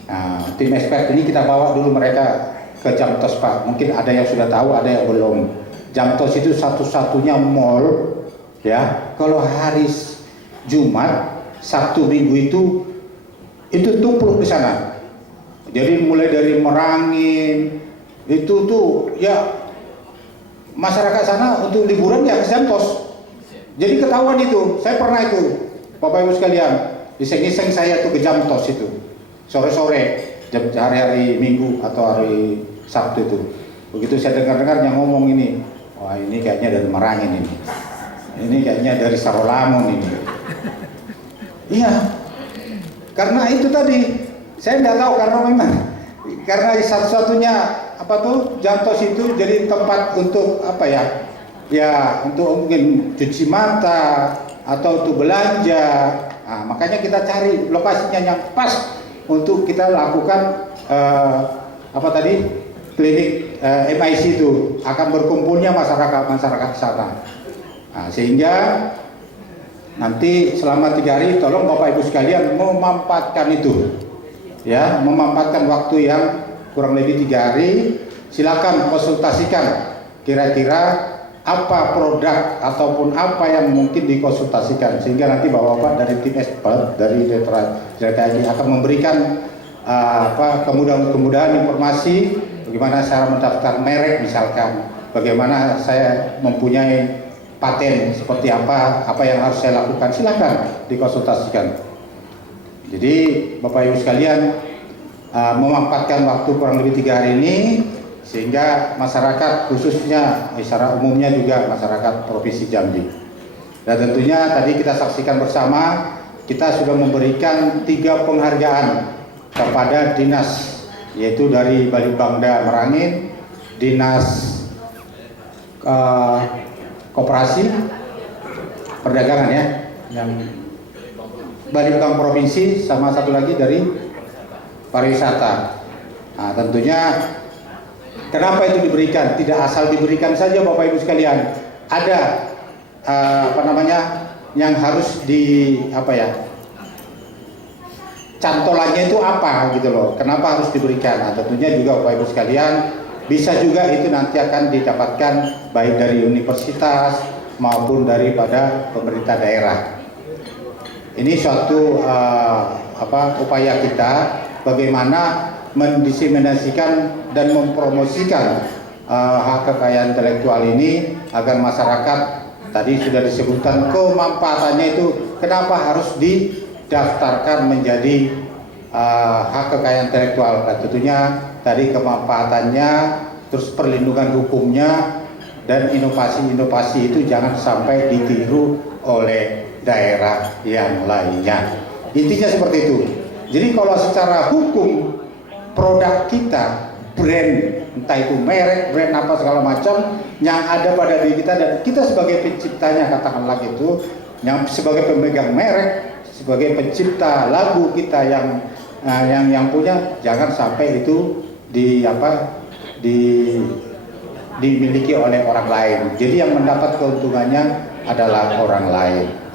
Nah, tim expert ini kita bawa dulu mereka ke Jamtos, Pak. Mungkin ada yang sudah tahu, ada yang belum. Jamtos itu satu-satunya mall, ya. Kalau hari Jumat, Sabtu, Minggu itu tumpul di sana. Jadi mulai dari Merangin itu tuh ya, masyarakat sana untuk liburan ya ke Jamtos. Jadi ketahuan itu, saya pernah itu, Bapak Ibu sekalian, iseng-iseng saya tuh ke Jamtos itu sore-sore, hari-hari Minggu atau hari Sabtu itu. Begitu saya dengar-dengar yang ngomong ini, wah ini kayaknya dari Merangin ini kayaknya dari Sarolangun ini. Iya, karena itu tadi saya nggak tahu, karena satu-satunya Jamtos itu jadi tempat untuk untuk mungkin cuci mata atau untuk belanja. Nah, makanya kita cari lokasinya yang pas untuk kita lakukan klinik MIC itu, akan berkumpulnya masyarakat sana. Nah, sehingga nanti selama 3 hari tolong Bapak Ibu sekalian memampatkan itu, ya, memampatkan waktu yang kurang lebih 3 hari. Silakan konsultasikan kira-kira apa produk ataupun apa yang mungkin dikonsultasikan, sehingga nanti Bapak-bapak dari tim expert dari Direktorat Jenderal KKI akan memberikan kemudahan informasi, bagaimana cara mendaftar merek misalkan, bagaimana saya mempunyai paten seperti apa yang harus saya lakukan, silahkan dikonsultasikan. Jadi Bapak Ibu sekalian, memanfaatkan waktu kurang lebih 3 hari ini sehingga masyarakat khususnya secara umumnya juga masyarakat Provinsi Jambi. Dan tentunya tadi kita saksikan bersama, kita sudah memberikan 3 penghargaan kepada dinas, yaitu dari Balibangda Merangin, dinas koperasi perdagangan ya, yang Balitbang Provinsi, sama satu lagi dari pariwisata. Nah, tentunya kenapa itu diberikan? Tidak asal diberikan saja Bapak Ibu sekalian. Ada yang harus cantolannya itu apa gitu loh. Kenapa harus diberikan? Nah, tentunya juga Bapak Ibu sekalian, bisa juga itu nanti akan didapatkan baik dari universitas maupun daripada pemerintah daerah. Ini suatu upaya kita bagaimana mendiseminasikan dan mempromosikan hak kekayaan intelektual ini agar masyarakat, tadi sudah disebutkan kemanfaatannya itu kenapa harus didaftarkan menjadi hak kekayaan intelektual. Dan tentunya tadi kemanfaatannya, terus perlindungan hukumnya, dan inovasi-inovasi itu jangan sampai ditiru oleh daerah yang lainnya. Intinya seperti itu. Jadi kalau secara hukum produk kita, brand, entah itu merek, brand apa segala macam yang ada pada diri kita, dan kita sebagai penciptanya, katakanlah gitu, yang sebagai pemegang merek, sebagai pencipta lagu kita yang punya, jangan sampai itu dimiliki oleh orang lain. Jadi yang mendapat keuntungannya adalah orang lain.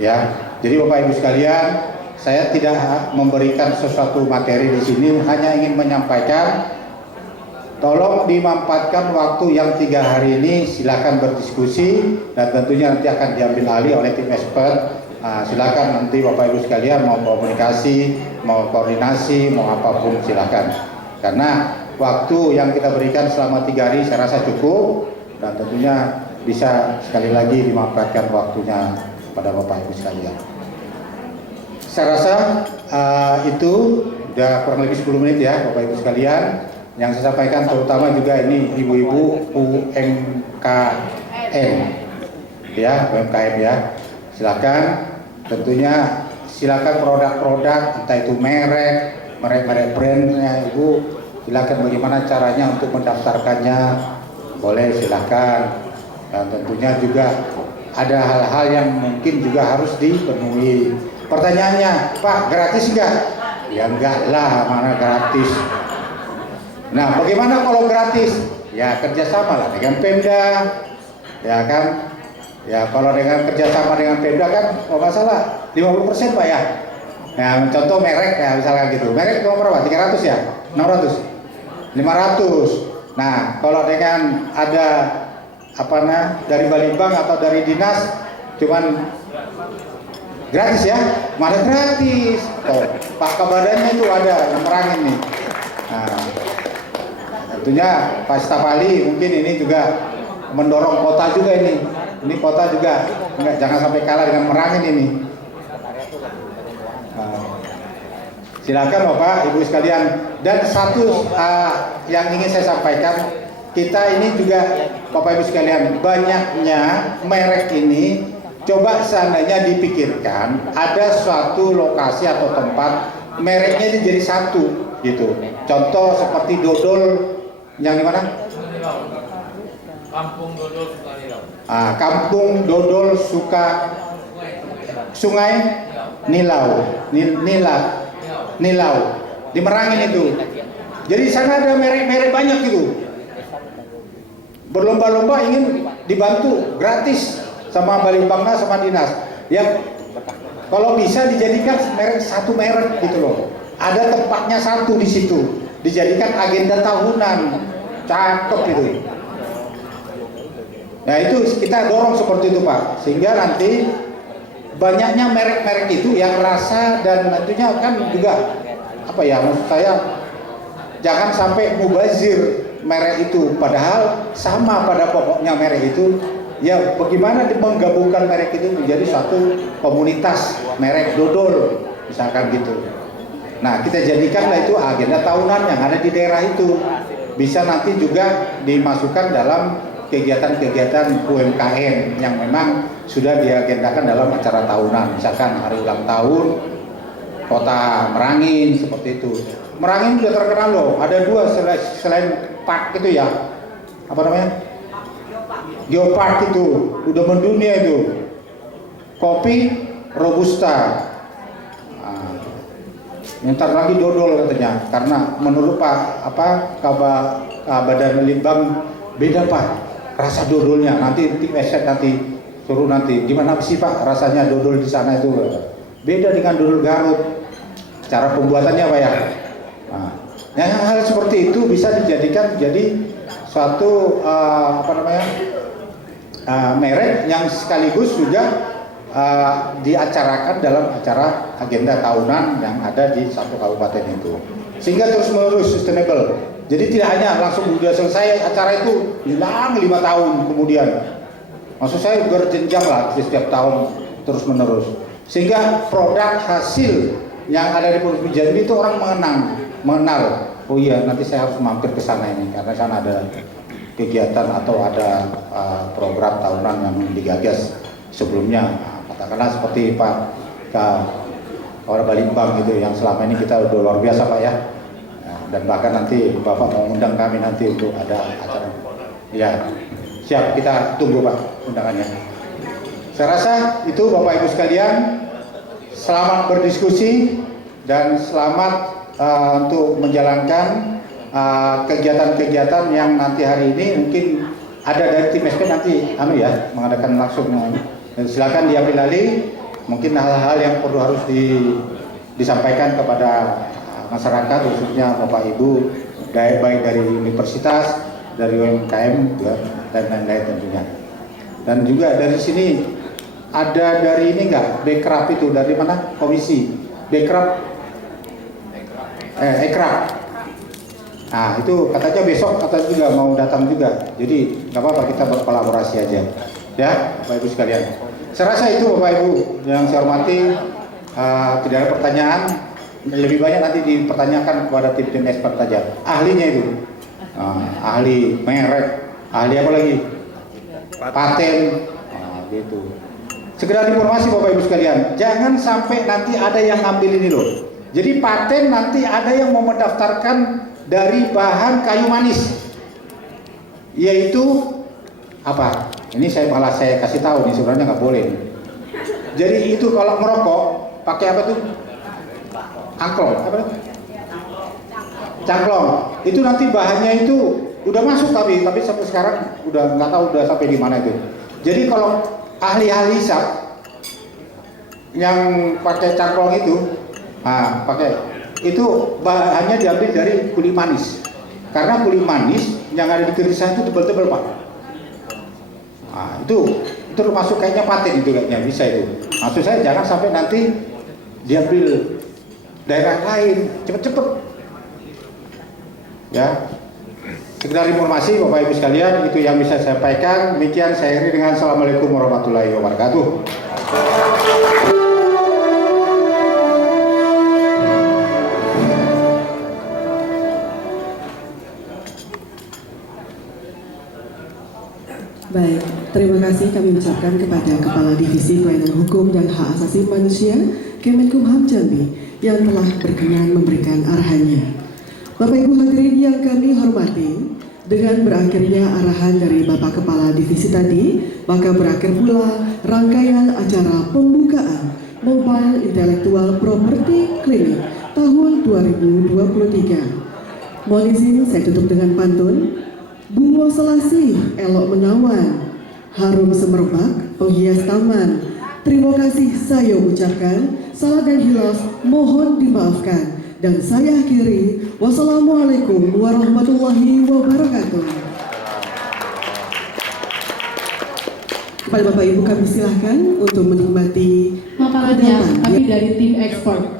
Ya, jadi Bapak Ibu sekalian, saya tidak memberikan sesuatu materi di sini, hanya ingin menyampaikan, tolong dimanfaatkan waktu yang 3 hari ini, silakan berdiskusi, dan tentunya nanti akan diambil alih oleh tim expert. Silakan nanti Bapak Ibu sekalian mau komunikasi, mau koordinasi, mau apapun silakan. Karena waktu yang kita berikan selama 3 hari saya rasa cukup, dan tentunya bisa sekali lagi dimanfaatkan waktunya pada Bapak Ibu sekalian. Saya rasa itu sudah kurang lebih 10 menit ya Bapak Ibu sekalian. Yang saya sampaikan terutama juga ini ibu-ibu UMKM ya, UMKM ya. Silakan, tentunya silakan produk-produk, entah itu merek brandnya Ibu, silakan bagaimana caranya untuk mendaftarkannya, boleh silakan. Dan tentunya juga ada hal-hal yang mungkin juga harus dipenuhi. Pertanyaannya, Pak, gratis enggak? Ya enggak lah, mana gratis. Nah, bagaimana kalau gratis? Ya kerjasama lah dengan Pemda, ya kan? Ya kalau dengan kerjasama dengan Pemda kan, kalau nggak salah 50% Pak ya. Nah, contoh merek ya misalnya gitu. Merek nomor berapa? 300 ya? 600? 500. Nah, kalau dengan ada dari Balibang atau dari dinas cuman gratis ya, mana gratis. Pak Kabadannya itu ada yang Merangin nih. Nah, tentunya Pak Staf Ali mungkin ini juga mendorong kota juga ini. Ini kota juga jangan sampai kalah dengan Merangin ini. Silakan Bapak Ibu sekalian. Dan satu yang ingin saya sampaikan, kita ini juga Bapak Ibu sekalian, banyaknya merek ini, coba seandainya dipikirkan ada suatu lokasi atau tempat mereknya ini jadi satu gitu. Contoh seperti dodol yang di mana? Kampung Dodol Sukarela. Kampung Dodol Sungai Nilau di Merangin itu. Jadi di sana ada merek-merek banyak gitu. Berlomba-lomba ingin dibantu gratis sama Balibangna sama dinas. Ya kalau bisa dijadikan satu merek gitu loh. Ada tempatnya satu di situ. Dijadikan agenda tahunan. Cakep itu. Nah itu kita dorong seperti itu Pak, sehingga nanti banyaknya merek-merek itu yang rasa, dan tentunya kan juga apa ya, maksud saya jangan sampai mubazir merek itu, padahal sama pada pokoknya merek itu. Ya bagaimana menggabungkan merek itu menjadi satu komunitas merek dodol misalkan gitu. Nah kita jadikanlah itu agenda tahunan yang ada di daerah itu, bisa nanti juga dimasukkan dalam kegiatan-kegiatan UMKM yang memang sudah diagendakan dalam acara tahunan, misalkan hari ulang tahun Kota Merangin seperti itu. Merangin sudah terkenal loh, ada dua selain park itu ya, apa namanya? Geopark itu udah mendunia itu, kopi robusta, ntar lagi dodol katanya, karena menurut Pak Badan Litbang beda Pak rasa dodolnya. Nanti tim eset nanti suruh nanti gimana sih Pak rasanya dodol di sana itu, beda dengan dodol Garut cara pembuatannya Pak ya. Nah, hal seperti itu bisa dijadikan jadi suatu merek yang sekaligus juga diacarakan dalam acara agenda tahunan yang ada di satu kabupaten itu, sehingga terus menerus sustainable. Jadi tidak hanya langsung sudah selesai acara itu hilang 5 tahun kemudian, maksud saya berjenjang lah setiap tahun terus menerus, sehingga produk hasil yang ada di Provinsi Jambi itu orang mengenal. Oh iya, nanti saya harus mampir ke sana ini karena sana ada kegiatan atau ada program tahunan yang digagas sebelumnya. Katakanlah seperti Pak Kawal Balimbang gitu yang selama ini kita udah luar biasa Pak ya. Dan bahkan nanti Bapak mau undang kami nanti untuk ada acara. Ya, siap, kita tunggu Pak undangannya. Saya rasa itu Bapak Ibu sekalian, selamat berdiskusi dan selamat untuk menjalankan kegiatan-kegiatan yang nanti hari ini mungkin ada dari tim SP nanti mengadakan langsung. Dan silakan diambil alih mungkin hal-hal yang perlu harus disampaikan kepada masyarakat khususnya Bapak Ibu baik dari universitas, dari UMKM dan lain-lain tentunya. Dan juga dari sini ada dari ini enggak Bekraf itu dari mana komisi Bekraf Ekraf. Nah itu katanya besok katanya juga mau datang juga, jadi nggak apa-apa kita berkolaborasi aja ya Bapak Ibu sekalian. Saya rasa itu Bapak Ibu yang saya hormati, tidak ada pertanyaan, lebih banyak nanti dipertanyakan kepada tim expert saja, ahlinya itu, ahli merek, ahli apa lagi, paten, gitu. Sekedar informasi Bapak Ibu sekalian, jangan sampai nanti ada yang ngambil ini loh. Jadi paten nanti ada yang mau mendaftarkan dari bahan kayu manis, yaitu apa? Ini saya kasih tahu nih, sebenarnya nggak boleh. Jadi itu kalau merokok pakai apa tuh? Angklong, apa? Cangklong. Itu nanti bahannya itu udah masuk tapi sampai sekarang udah nggak tahu udah sampai di mana itu. Jadi kalau ahli-ahli hisab yang pakai cangklong itu, pakai itu bahannya diambil dari kulit manis, karena kulit manis yang ada di kerisan itu tebal-tebal Pak. Itu termasuk kayaknya paten itu kayaknya bisa itu. Maksud saya jangan sampai nanti diambil daerah lain cepet-cepet ya. Sekedar informasi Bapak Ibu sekalian, itu yang bisa saya sampaikan. Demikian saya akhiri dengan Assalamualaikum warahmatullahi wabarakatuh. Baik, terima kasih kami ucapkan kepada Kepala Divisi Pelayanan Hukum dan Hak Asasi Manusia Kemenkumham Jambi yang telah berkenan memberikan arahannya. Bapak Ibu hadirin yang kami hormati, dengan berakhirnya arahan dari Bapak Kepala Divisi tadi, maka berakhir pula rangkaian acara pembukaan Mobile Intellectual Property Clinic tahun 2023. Mohon izin saya tutup dengan pantun. Bunga selasih elok menawan, harum semerbak penghias taman. Terima kasih saya ucapkan, salah dan hilas mohon dimaafkan. Dan saya akhiri, wassalamualaikum warahmatullahi wabarakatuh. Kepada Bapak Ibu kami silahkan untuk menikmati makanannya, kami dari tim ekspor.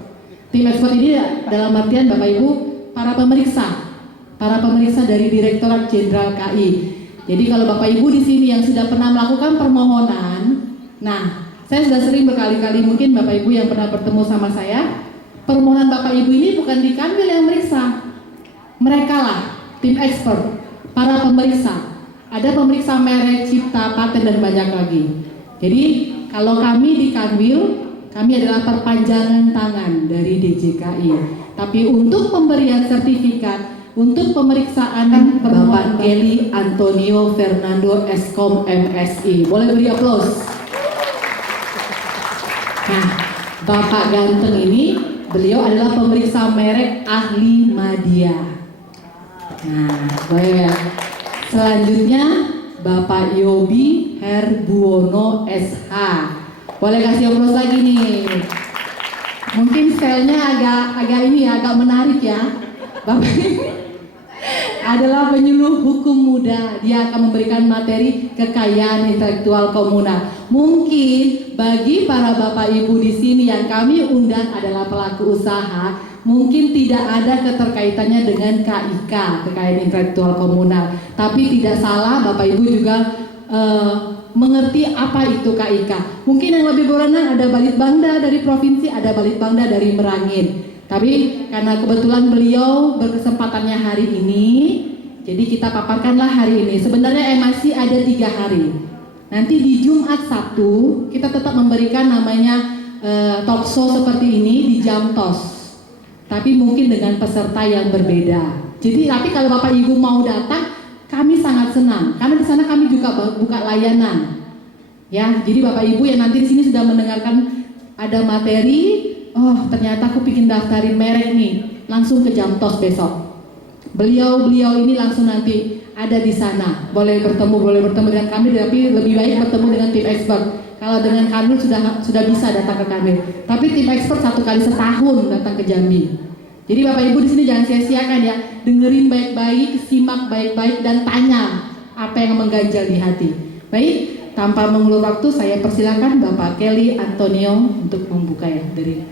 Tim ekspert ini dalam artian Bapak Ibu para pemeriksa dari Direktorat Jenderal KI. Jadi kalau Bapak Ibu di sini yang sudah pernah melakukan permohonan, nah saya sudah sering berkali-kali, mungkin Bapak Ibu yang pernah bertemu sama saya, permohonan Bapak Ibu ini bukan di Kanwil yang meriksa, mereka lah tim expert, para pemeriksa. Ada pemeriksa merek, cipta, paten dan banyak lagi. Jadi kalau kami di Kanwil, kami adalah perpanjangan tangan dari DJKI. Tapi untuk pemberian sertifikat, untuk pemeriksaan Bapak Kelly Antonio Fernando Eskom MSI. Boleh beri aplaus. Nah, Bapak ganteng ini, beliau adalah pemeriksa merek ahli media. Nah, boleh. Selanjutnya Bapak Yobi Herbuono SH. Boleh kasih aplaus lagi nih. Mungkin stylenya agak menarik ya. Bapak adalah penyuluh hukum muda. Dia akan memberikan materi kekayaan intelektual komunal. Mungkin bagi para Bapak Ibu di sini yang kami undang adalah pelaku usaha, mungkin tidak ada keterkaitannya dengan KIK, kekayaan intelektual komunal. Tapi tidak salah, Bapak Ibu juga mengerti apa itu KIK. Mungkin yang lebih berwenang ada Balitbangda dari provinsi, ada Balitbangda dari Merangin. Tapi karena kebetulan beliau berkesempatannya hari ini, jadi kita paparkanlah hari ini. Sebenarnya masih ada 3 hari. Nanti di Jumat Sabtu kita tetap memberikan namanya talkshow seperti ini di jam TOS. Tapi mungkin dengan peserta yang berbeda. Jadi tapi kalau Bapak Ibu mau datang, kami sangat senang karena di sana kami juga buka layanan. Ya, jadi Bapak Ibu yang nanti di sini sudah mendengarkan ada materi, oh ternyata aku bikin daftarin merek nih, langsung ke jam TOS besok. Beliau ini langsung nanti ada di sana. Boleh bertemu dengan kami, tapi lebih baik bertemu dengan tim expert. Kalau dengan kami sudah bisa datang ke kami. Tapi tim expert 1 kali setahun datang ke Jambi. Jadi Bapak Ibu di sini jangan sia-siakan ya, dengerin baik-baik, simak baik-baik dan tanya apa yang mengganjal di hati. Baik, tanpa mengulur waktu saya persilakan Bapak Kelly Antonio untuk membuka ya dari.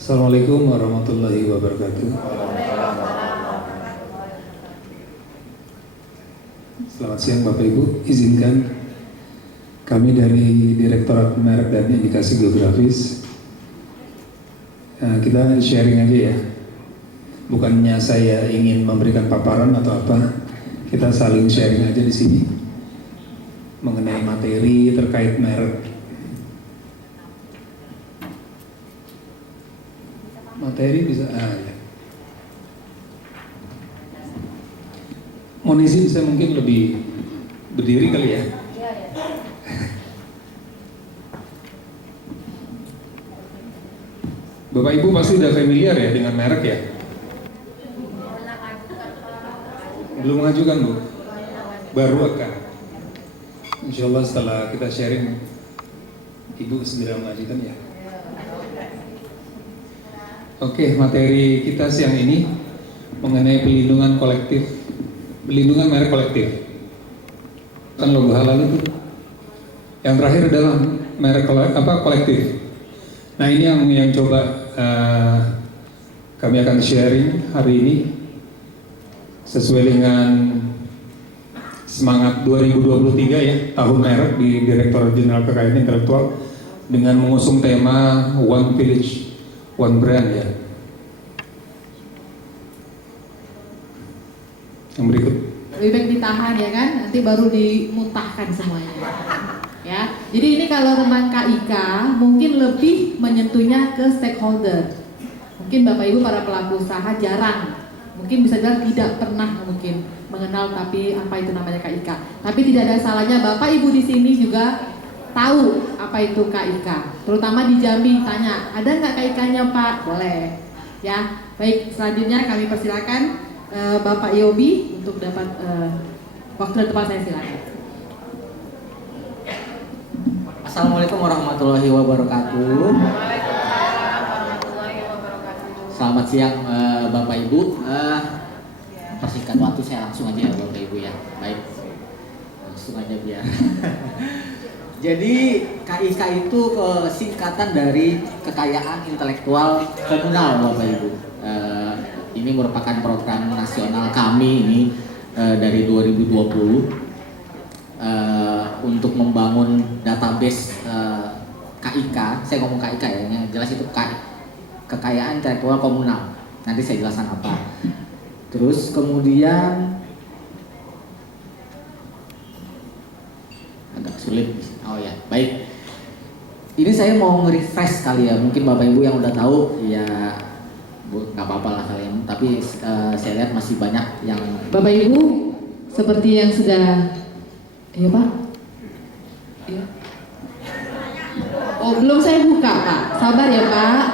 Assalamualaikum warahmatullahi wabarakatuh. Selamat siang Bapak Ibu, izinkan kami dari Direktorat Merek dan Indikasi Geografis, kita sharing aja ya. Bukannya saya ingin memberikan paparan atau apa, kita saling sharing aja di sini mengenai materi terkait merek. Materi bisa, ya. Mohon izin saya mungkin lebih berdiri kali ya. Bapak Ibu pasti udah familiar ya dengan merek ya? Belum mengajukan Bu? Baru akan. Insya Allah setelah kita sharing, Ibu segera mengajukan ya. Oke, materi kita siang ini mengenai pelindungan merek kolektif. Kan logo halal itu. Yang terakhir adalah merek kolektif. Nah ini yang coba kami akan sharing hari ini sesuai dengan semangat 2023 ya, tahun merek di Direktorat Jenderal Kekayaan Intelektual dengan mengusung tema One Village, One Brand ya. Yang berikut. Lebih baik ditahan ya kan, nanti baru dimutahkan semuanya. Ya, jadi ini kalau tentang KIK mungkin lebih menyentuhnya ke stakeholder. Mungkin Bapak Ibu para pelaku usaha jarang, mungkin bisa jadi tidak pernah mungkin mengenal tapi apa itu namanya KIK. Tapi tidak ada salahnya Bapak Ibu di sini juga tahu apa itu KIK. Terutama di Jambi tanya, ada nggak KIK-nya Pak? Boleh. Ya, baik selanjutnya kami persilakan Bapak Yobi untuk dapat waktu dan tempat saya silakan. Assalamualaikum warahmatullahi wabarakatuh. Selamat siang Bapak Ibu. Persingkat waktu saya langsung aja ya Bapak Ibu ya. Baik, langsung aja biar Jadi KIK itu singkatan dari kekayaan intelektual komunal, Bapak Ibu. Ini merupakan program nasional kami ini dari 2020 untuk membangun database KIK. Saya ngomong KIK ya, yang jelas itu kekayaan intelektual komunal. Nanti saya jelaskan apa. Terus kemudian agak sulit. Oh ya, baik. Ini saya mau nge-refresh kali ya. Mungkin Bapak Ibu yang udah tahu ya nggak apa-apa lah kalian. Tapi saya lihat masih banyak yang Bapak Ibu seperti yang sudah, ya Pak? Ya. Oh belum saya buka Pak, sabar ya Pak.